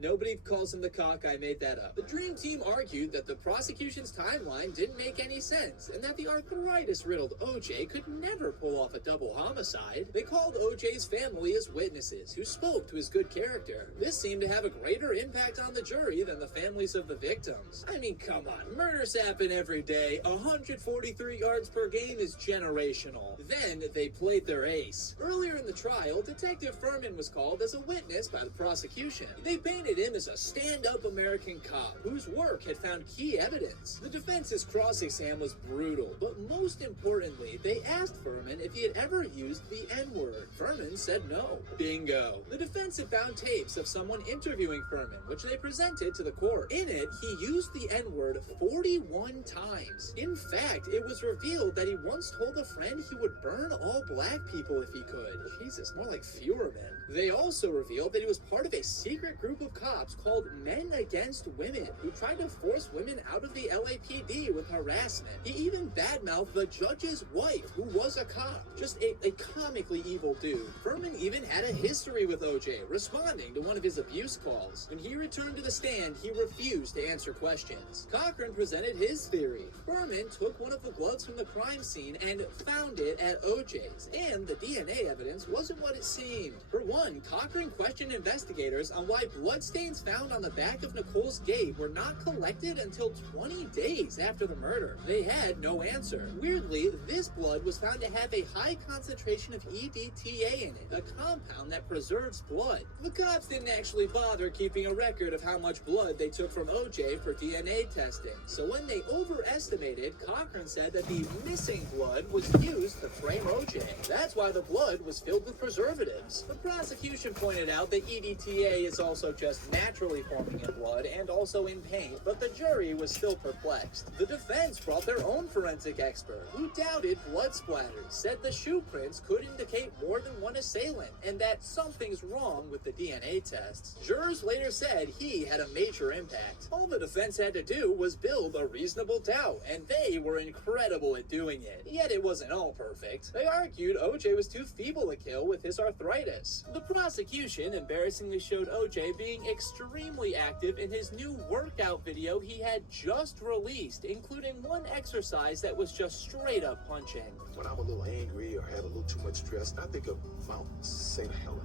Nobody calls him the cock, I made that up. The Dream Team argued that the prosecution's timeline didn't make any sense, and that the arthritis-riddled OJ could never pull off a double homicide. They called OJ's family as witnesses, who spoke to his good character. This seemed to have a greater impact on the jury than the families of the victims. I mean, come on, murders happen every day. 143 yards per game is generational. Then they played their ace. Earlier in the trial, Detective Furman was called as a witness by the prosecution. They painted him as a stand-up American cop whose work had found key evidence. The defense's cross-exam was brutal, but most importantly, they asked Furman if he had ever used the N-word. Furman said no. Bingo. The defense had found tapes of someone interviewing Furman, which they presented to the court. In it, he used the N-word 41 times. In fact, it was revealed that he once told a friend he would burn all black people if he could. Jesus, more like Feuerman. They also revealed that he was part of a secret group of cops called Men Against Women, who tried to force women out of the LAPD with harassment. He even badmouthed the judge's wife, who was a cop. Just a comically evil dude. Furman even had a history with OJ, responding to one of his abuse calls. When he returned to the stand, he refused to answer questions. Cochran presented his theory. Furman took one of the gloves from the crime scene and found it at OJ's, and the DNA evidence wasn't what it seemed. For one, Cochran questioned investigators on why bloodstains found on the back of Nicole's gate were not collected until 20 days after the murder. They had no answer. Weirdly, this blood was found to have a high concentration of EDTA in it, a compound that preserves blood. The cops didn't actually bother keeping a record of how much blood they took from OJ for DNA testing. So when they overestimated, Cochran said that the missing blood was used to frame OJ. That's why the blood was filled with preservatives. The prosecution pointed out that EDTA is also just naturally forming in blood and also in paint, but the jury was still perplexed. The defense brought their own forensic expert, who doubted blood splatters, said the shoe prints could indicate more than one assailant, and that something's wrong with the DNA tests. Jurors later said he had a major impact. All the defense had to do was build a reasonable doubt, and they were incredible at doing it. Yet it wasn't all perfect. They argued OJ was too feeble to kill with his arthritis. The prosecution embarrassingly showed OJ being extremely active in his new workout video he had just released, including one exercise that was just straight up punching. When I'm a little angry or have a little too much stress, I think of Mount St. Helena.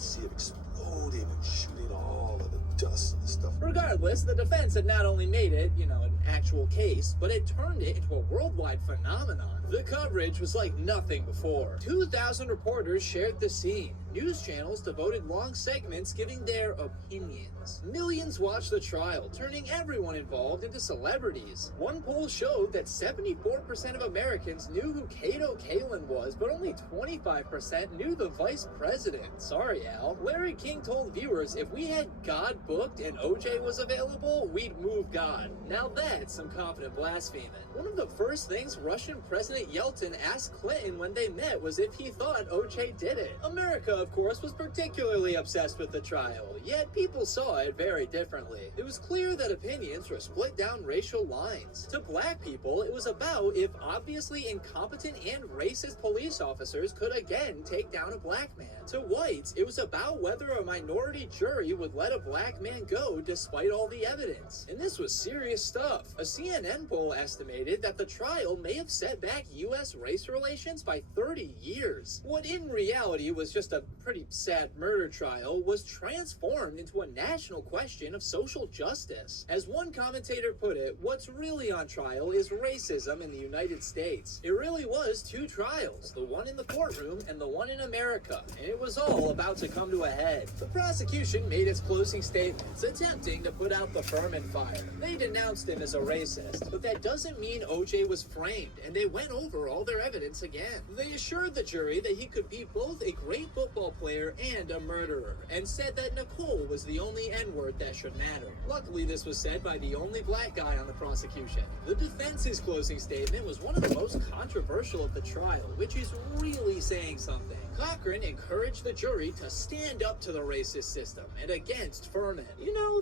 see it exploding and shooting all of the dust and stuff. Regardless, the defense had not only made it, an actual case, but it turned it into a worldwide phenomenon. The coverage was like nothing before. 2,000 reporters shared the scene. News channels devoted long segments giving their opinions. Millions watched the trial, turning everyone involved into celebrities. One poll showed that 74% of Americans knew who Kato Kalin was, but only 25% knew the vice president. Sorry, Al. Larry King told viewers if we had God booked and OJ was available, we'd move God. Now that's some confident blaspheming. One of the first things Russian President Yeltsin asked Clinton when they met was if he thought OJ did it. America, of course, was particularly obsessed with the trial, yet people saw it very differently. It was clear that opinions were split down racial lines. To black people, it was about if obviously incompetent and racist police officers could again take down a black man. To whites, it was about whether a minority jury would let a black man go despite all the evidence. And this was serious stuff. A CNN poll estimated that the trial may have set back U.S. race relations by 30 years. What in reality was just a pretty sad murder trial was transformed into a national question of social justice. As one commentator put it, what's really on trial is racism in the United States. It really was two trials, the one in the courtroom and the one in America, and it was all about to come to a head. The prosecution made its closing statements, attempting to put out the Furman fire. They denounced him as a racist, but that doesn't mean OJ was framed, and they went over all their evidence again. They assured the jury that he could be both a great football player and a murderer, and said that Nicole was the only N-word that should matter. Luckily, this was said by the only black guy on the prosecution. The defense's closing statement was one of the most controversial of the trial, which is really saying something. Cochran encouraged the jury to stand up to the racist system and against Furman.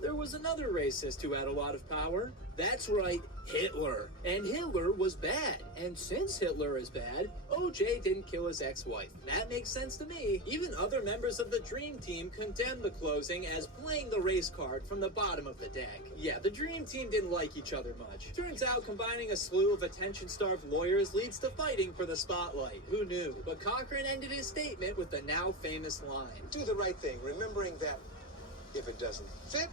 There was another racist who had a lot of power. That's right, Hitler. And Hitler was bad. And since Hitler is bad, OJ didn't kill his ex-wife. That makes sense to me. Even other members of the Dream Team condemned the closing as playing the race card from the bottom of the deck. Yeah, the Dream Team didn't like each other much. Turns out combining a slew of attention-starved lawyers leads to fighting for the spotlight. Who knew? But Cochran ended his statement with the now famous line. Do the right thing, remembering that if it doesn't fit,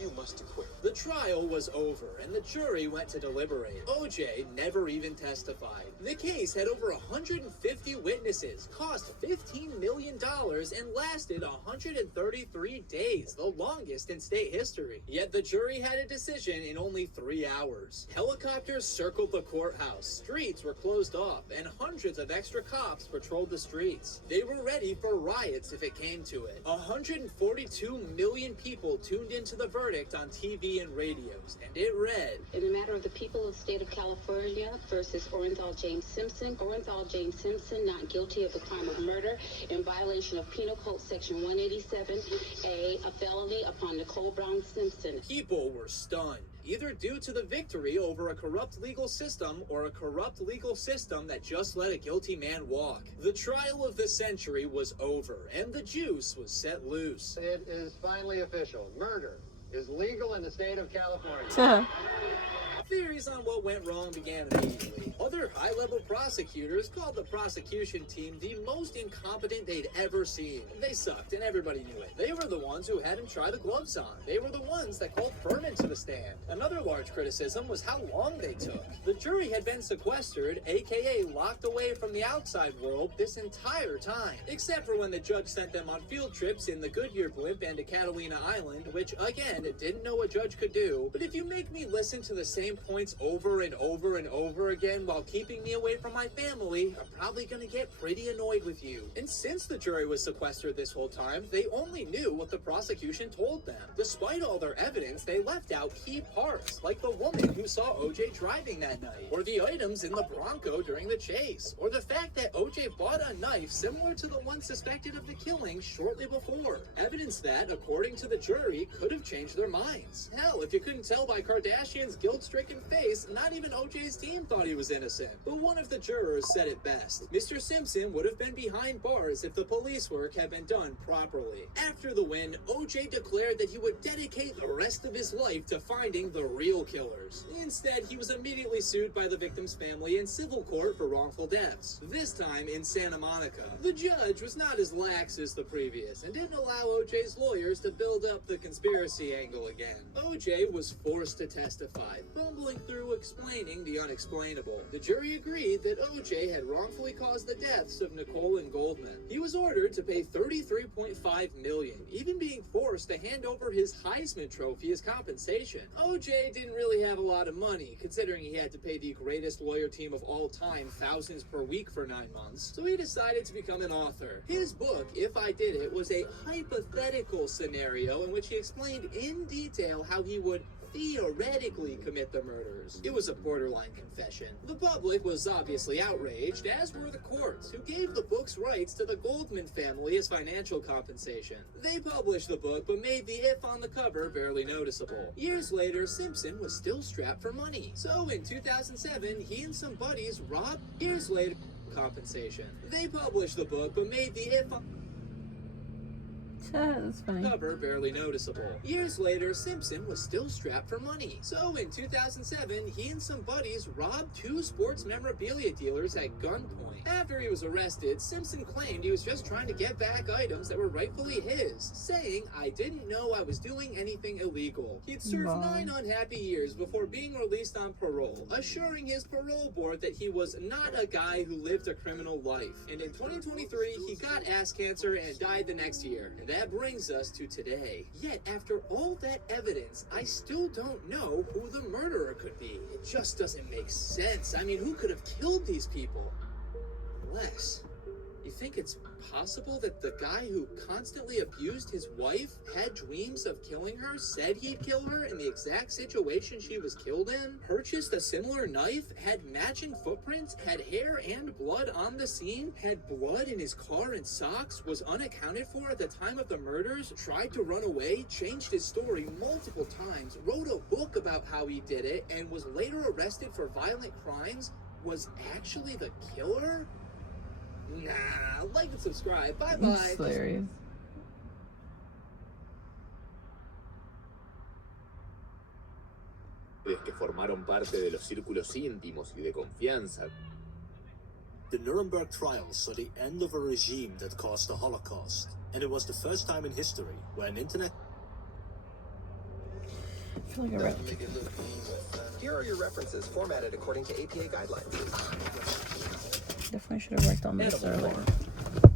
you must acquit. The trial was over, and the jury went to deliberate. OJ never even testified. The case had over 150 witnesses, cost $15 million, and lasted 133 days, the longest in state history. Yet the jury had a decision in only 3 hours. Helicopters circled the courthouse, streets were closed off, and hundreds of extra cops patrolled the streets. They were ready for riots if it came to it. 142 million people tuned into the verdict on TV and radios, and it read, in the matter of the people of the state of California versus Orenthal James Simpson, Orenthal James Simpson not guilty of the crime of murder in violation of Penal Code Section 187A, a felony upon Nicole Brown Simpson. People were stunned, either due to the victory over a corrupt legal system or a corrupt legal system that just let a guilty man walk. The trial of the century was over, and the juice was set loose. It is finally official. Murder is legal in the state of California. Theories on what went wrong began immediately. Other high-level prosecutors called the prosecution team the most incompetent they'd ever seen. They sucked, and everybody knew it. They were the ones who had him try the gloves on. They were the ones that called Furman to the stand. Another large criticism was how long they took. The jury had been sequestered, aka locked away from the outside world, this entire time. Except for when the judge sent them on field trips in the Goodyear blimp and to Catalina Island, which, again, didn't know a judge could do. But if you make me listen to the same points over and over and over again while keeping me away from my family, I'm probably gonna get pretty annoyed with you. And since the jury was sequestered this whole time, they only knew what the prosecution told them. Despite all their evidence, they left out key parts, like the woman who saw OJ driving that night, or the items in the Bronco during the chase, or the fact that OJ bought a knife similar to the one suspected of the killing shortly before. Evidence that, according to the jury, could have changed their minds. Hell, if you couldn't tell by Kardashian's guilt-stricken face, not even OJ's team thought he was innocent. innocent. But one of the jurors said it best. Mr. Simpson would have been behind bars if the police work had been done properly. After the win, OJ declared that he would dedicate the rest of his life to finding the real killers. Instead, he was immediately sued by the victim's family in civil court for wrongful deaths, this time in Santa Monica. The judge was not as lax as the previous and didn't allow OJ's lawyers to build up the conspiracy angle again. OJ was forced to testify, fumbling through explaining the unexplainable. The jury agreed that OJ had wrongfully caused the deaths of Nicole and Goldman. He was ordered to pay $33.5 million, even being forced to hand over his Heisman Trophy as compensation. OJ didn't really have a lot of money, considering he had to pay the greatest lawyer team of all time thousands per week for 9 months, so he decided to become an author. His book, If I Did It, was a hypothetical scenario in which he explained in detail how he would theoretically commit the murders. It was a borderline confession. The public was obviously outraged, as were the courts, who gave the book's rights to the Goldman family as financial compensation. They published the book, but made the if on the cover barely noticeable. Years later, Simpson was still strapped for money. So in 2007, he and some buddies robbed. Years later, compensation. They published the book, but made the if on That's funny. cover barely noticeable. Years later, Simpson was still strapped for money. So in 2007, he and some buddies robbed 2 sports memorabilia dealers at gunpoint. After he was arrested, Simpson claimed he was just trying to get back items that were rightfully his, saying, "I didn't know I was doing anything illegal." He'd served Wow. 9 unhappy years before being released on parole, assuring his parole board that he was not a guy who lived a criminal life. And in 2023, he got ass cancer and died the next year. And that brings us to today. Yet, after all that evidence, I still don't know who the murderer could be. It just doesn't make sense. I mean, who could have killed these people? Unless, you think it's possible that the guy who constantly abused his wife, had dreams of killing her, said he'd kill her in the exact situation she was killed in, purchased a similar knife, had matching footprints, had hair and blood on the scene, had blood in his car and socks, was unaccounted for at the time of the murders, tried to run away, changed his story multiple times, wrote a book about how he did it, and was later arrested for violent crimes, was actually the killer? Nah, like and subscribe. Bye-bye. It's hilarious. Que formaron parte de los círculos íntimos y de confianza. The Nuremberg trials saw the end of a regime that caused the Holocaust, and it was the first time in history where an internet... I feel like I read. Here are your references formatted according to APA guidelines. Definitely should have worked on this earlier.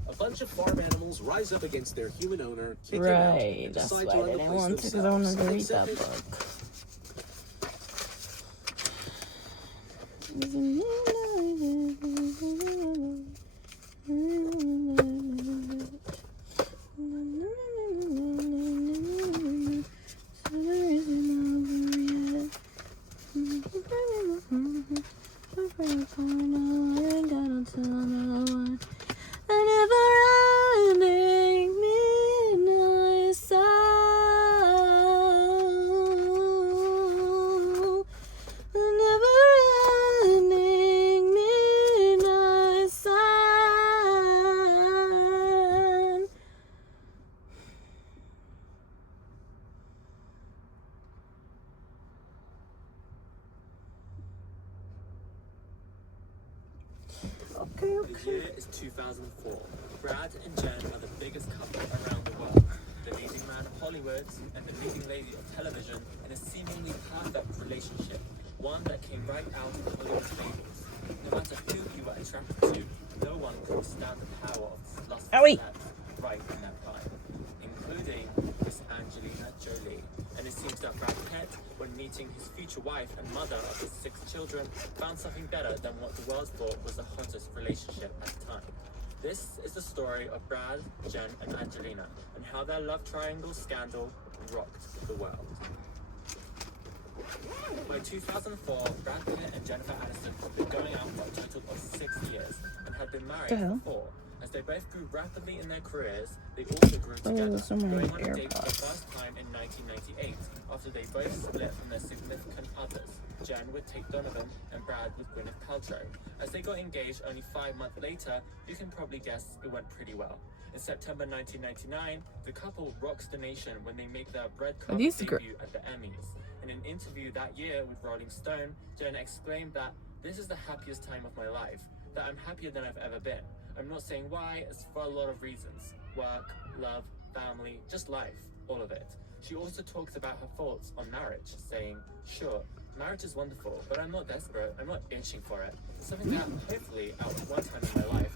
A bunch of farm animals rise up against their human owner, kick him out, Right, and that's decide why to I run the didn't place want to, because I wanted to read that themselves. book. The year is 2004. Brad and Jen are the biggest couple around the world. The leading man of Hollywood and the leading lady of television in a seemingly perfect relationship. One that came right out of Hollywood's labels. No matter who you were attracted to, no one could withstand the power of this lustful celebs right in their prime. Including Miss Angelina Jolie. And it seems that Brad Pitt, when meeting his future wife and mother of his 6 children, found something better than what the world thought was the hottest relationship at the time. This is the story of Brad, Jen, and Angelina, and how their love triangle scandal rocked the world. By 2004, Brad Pitt and Jennifer Aniston had been going out for a total of 6 years, and had been married for 4. As they both grew rapidly in their careers, they also grew together, going on a date for the first time in 1998, after they both split from their significant others. Jen with Tate Donovan and Brad with Gwyneth Paltrow. As they got engaged only 5 months later, you can probably guess it went pretty well. In September 1999, the couple rocks the nation when they make their bread cup debut at the Emmys. In an interview that year with Rolling Stone, Jen exclaimed that, "This is the happiest time of my life, that I'm happier than I've ever been. I'm not saying why, it's for a lot of reasons. Work, love, family, just life, all of it." She also talks about her thoughts on marriage, saying, "Sure, marriage is wonderful, but I'm not desperate, I'm not itching for it. It's something that, hopefully, at one time in my life,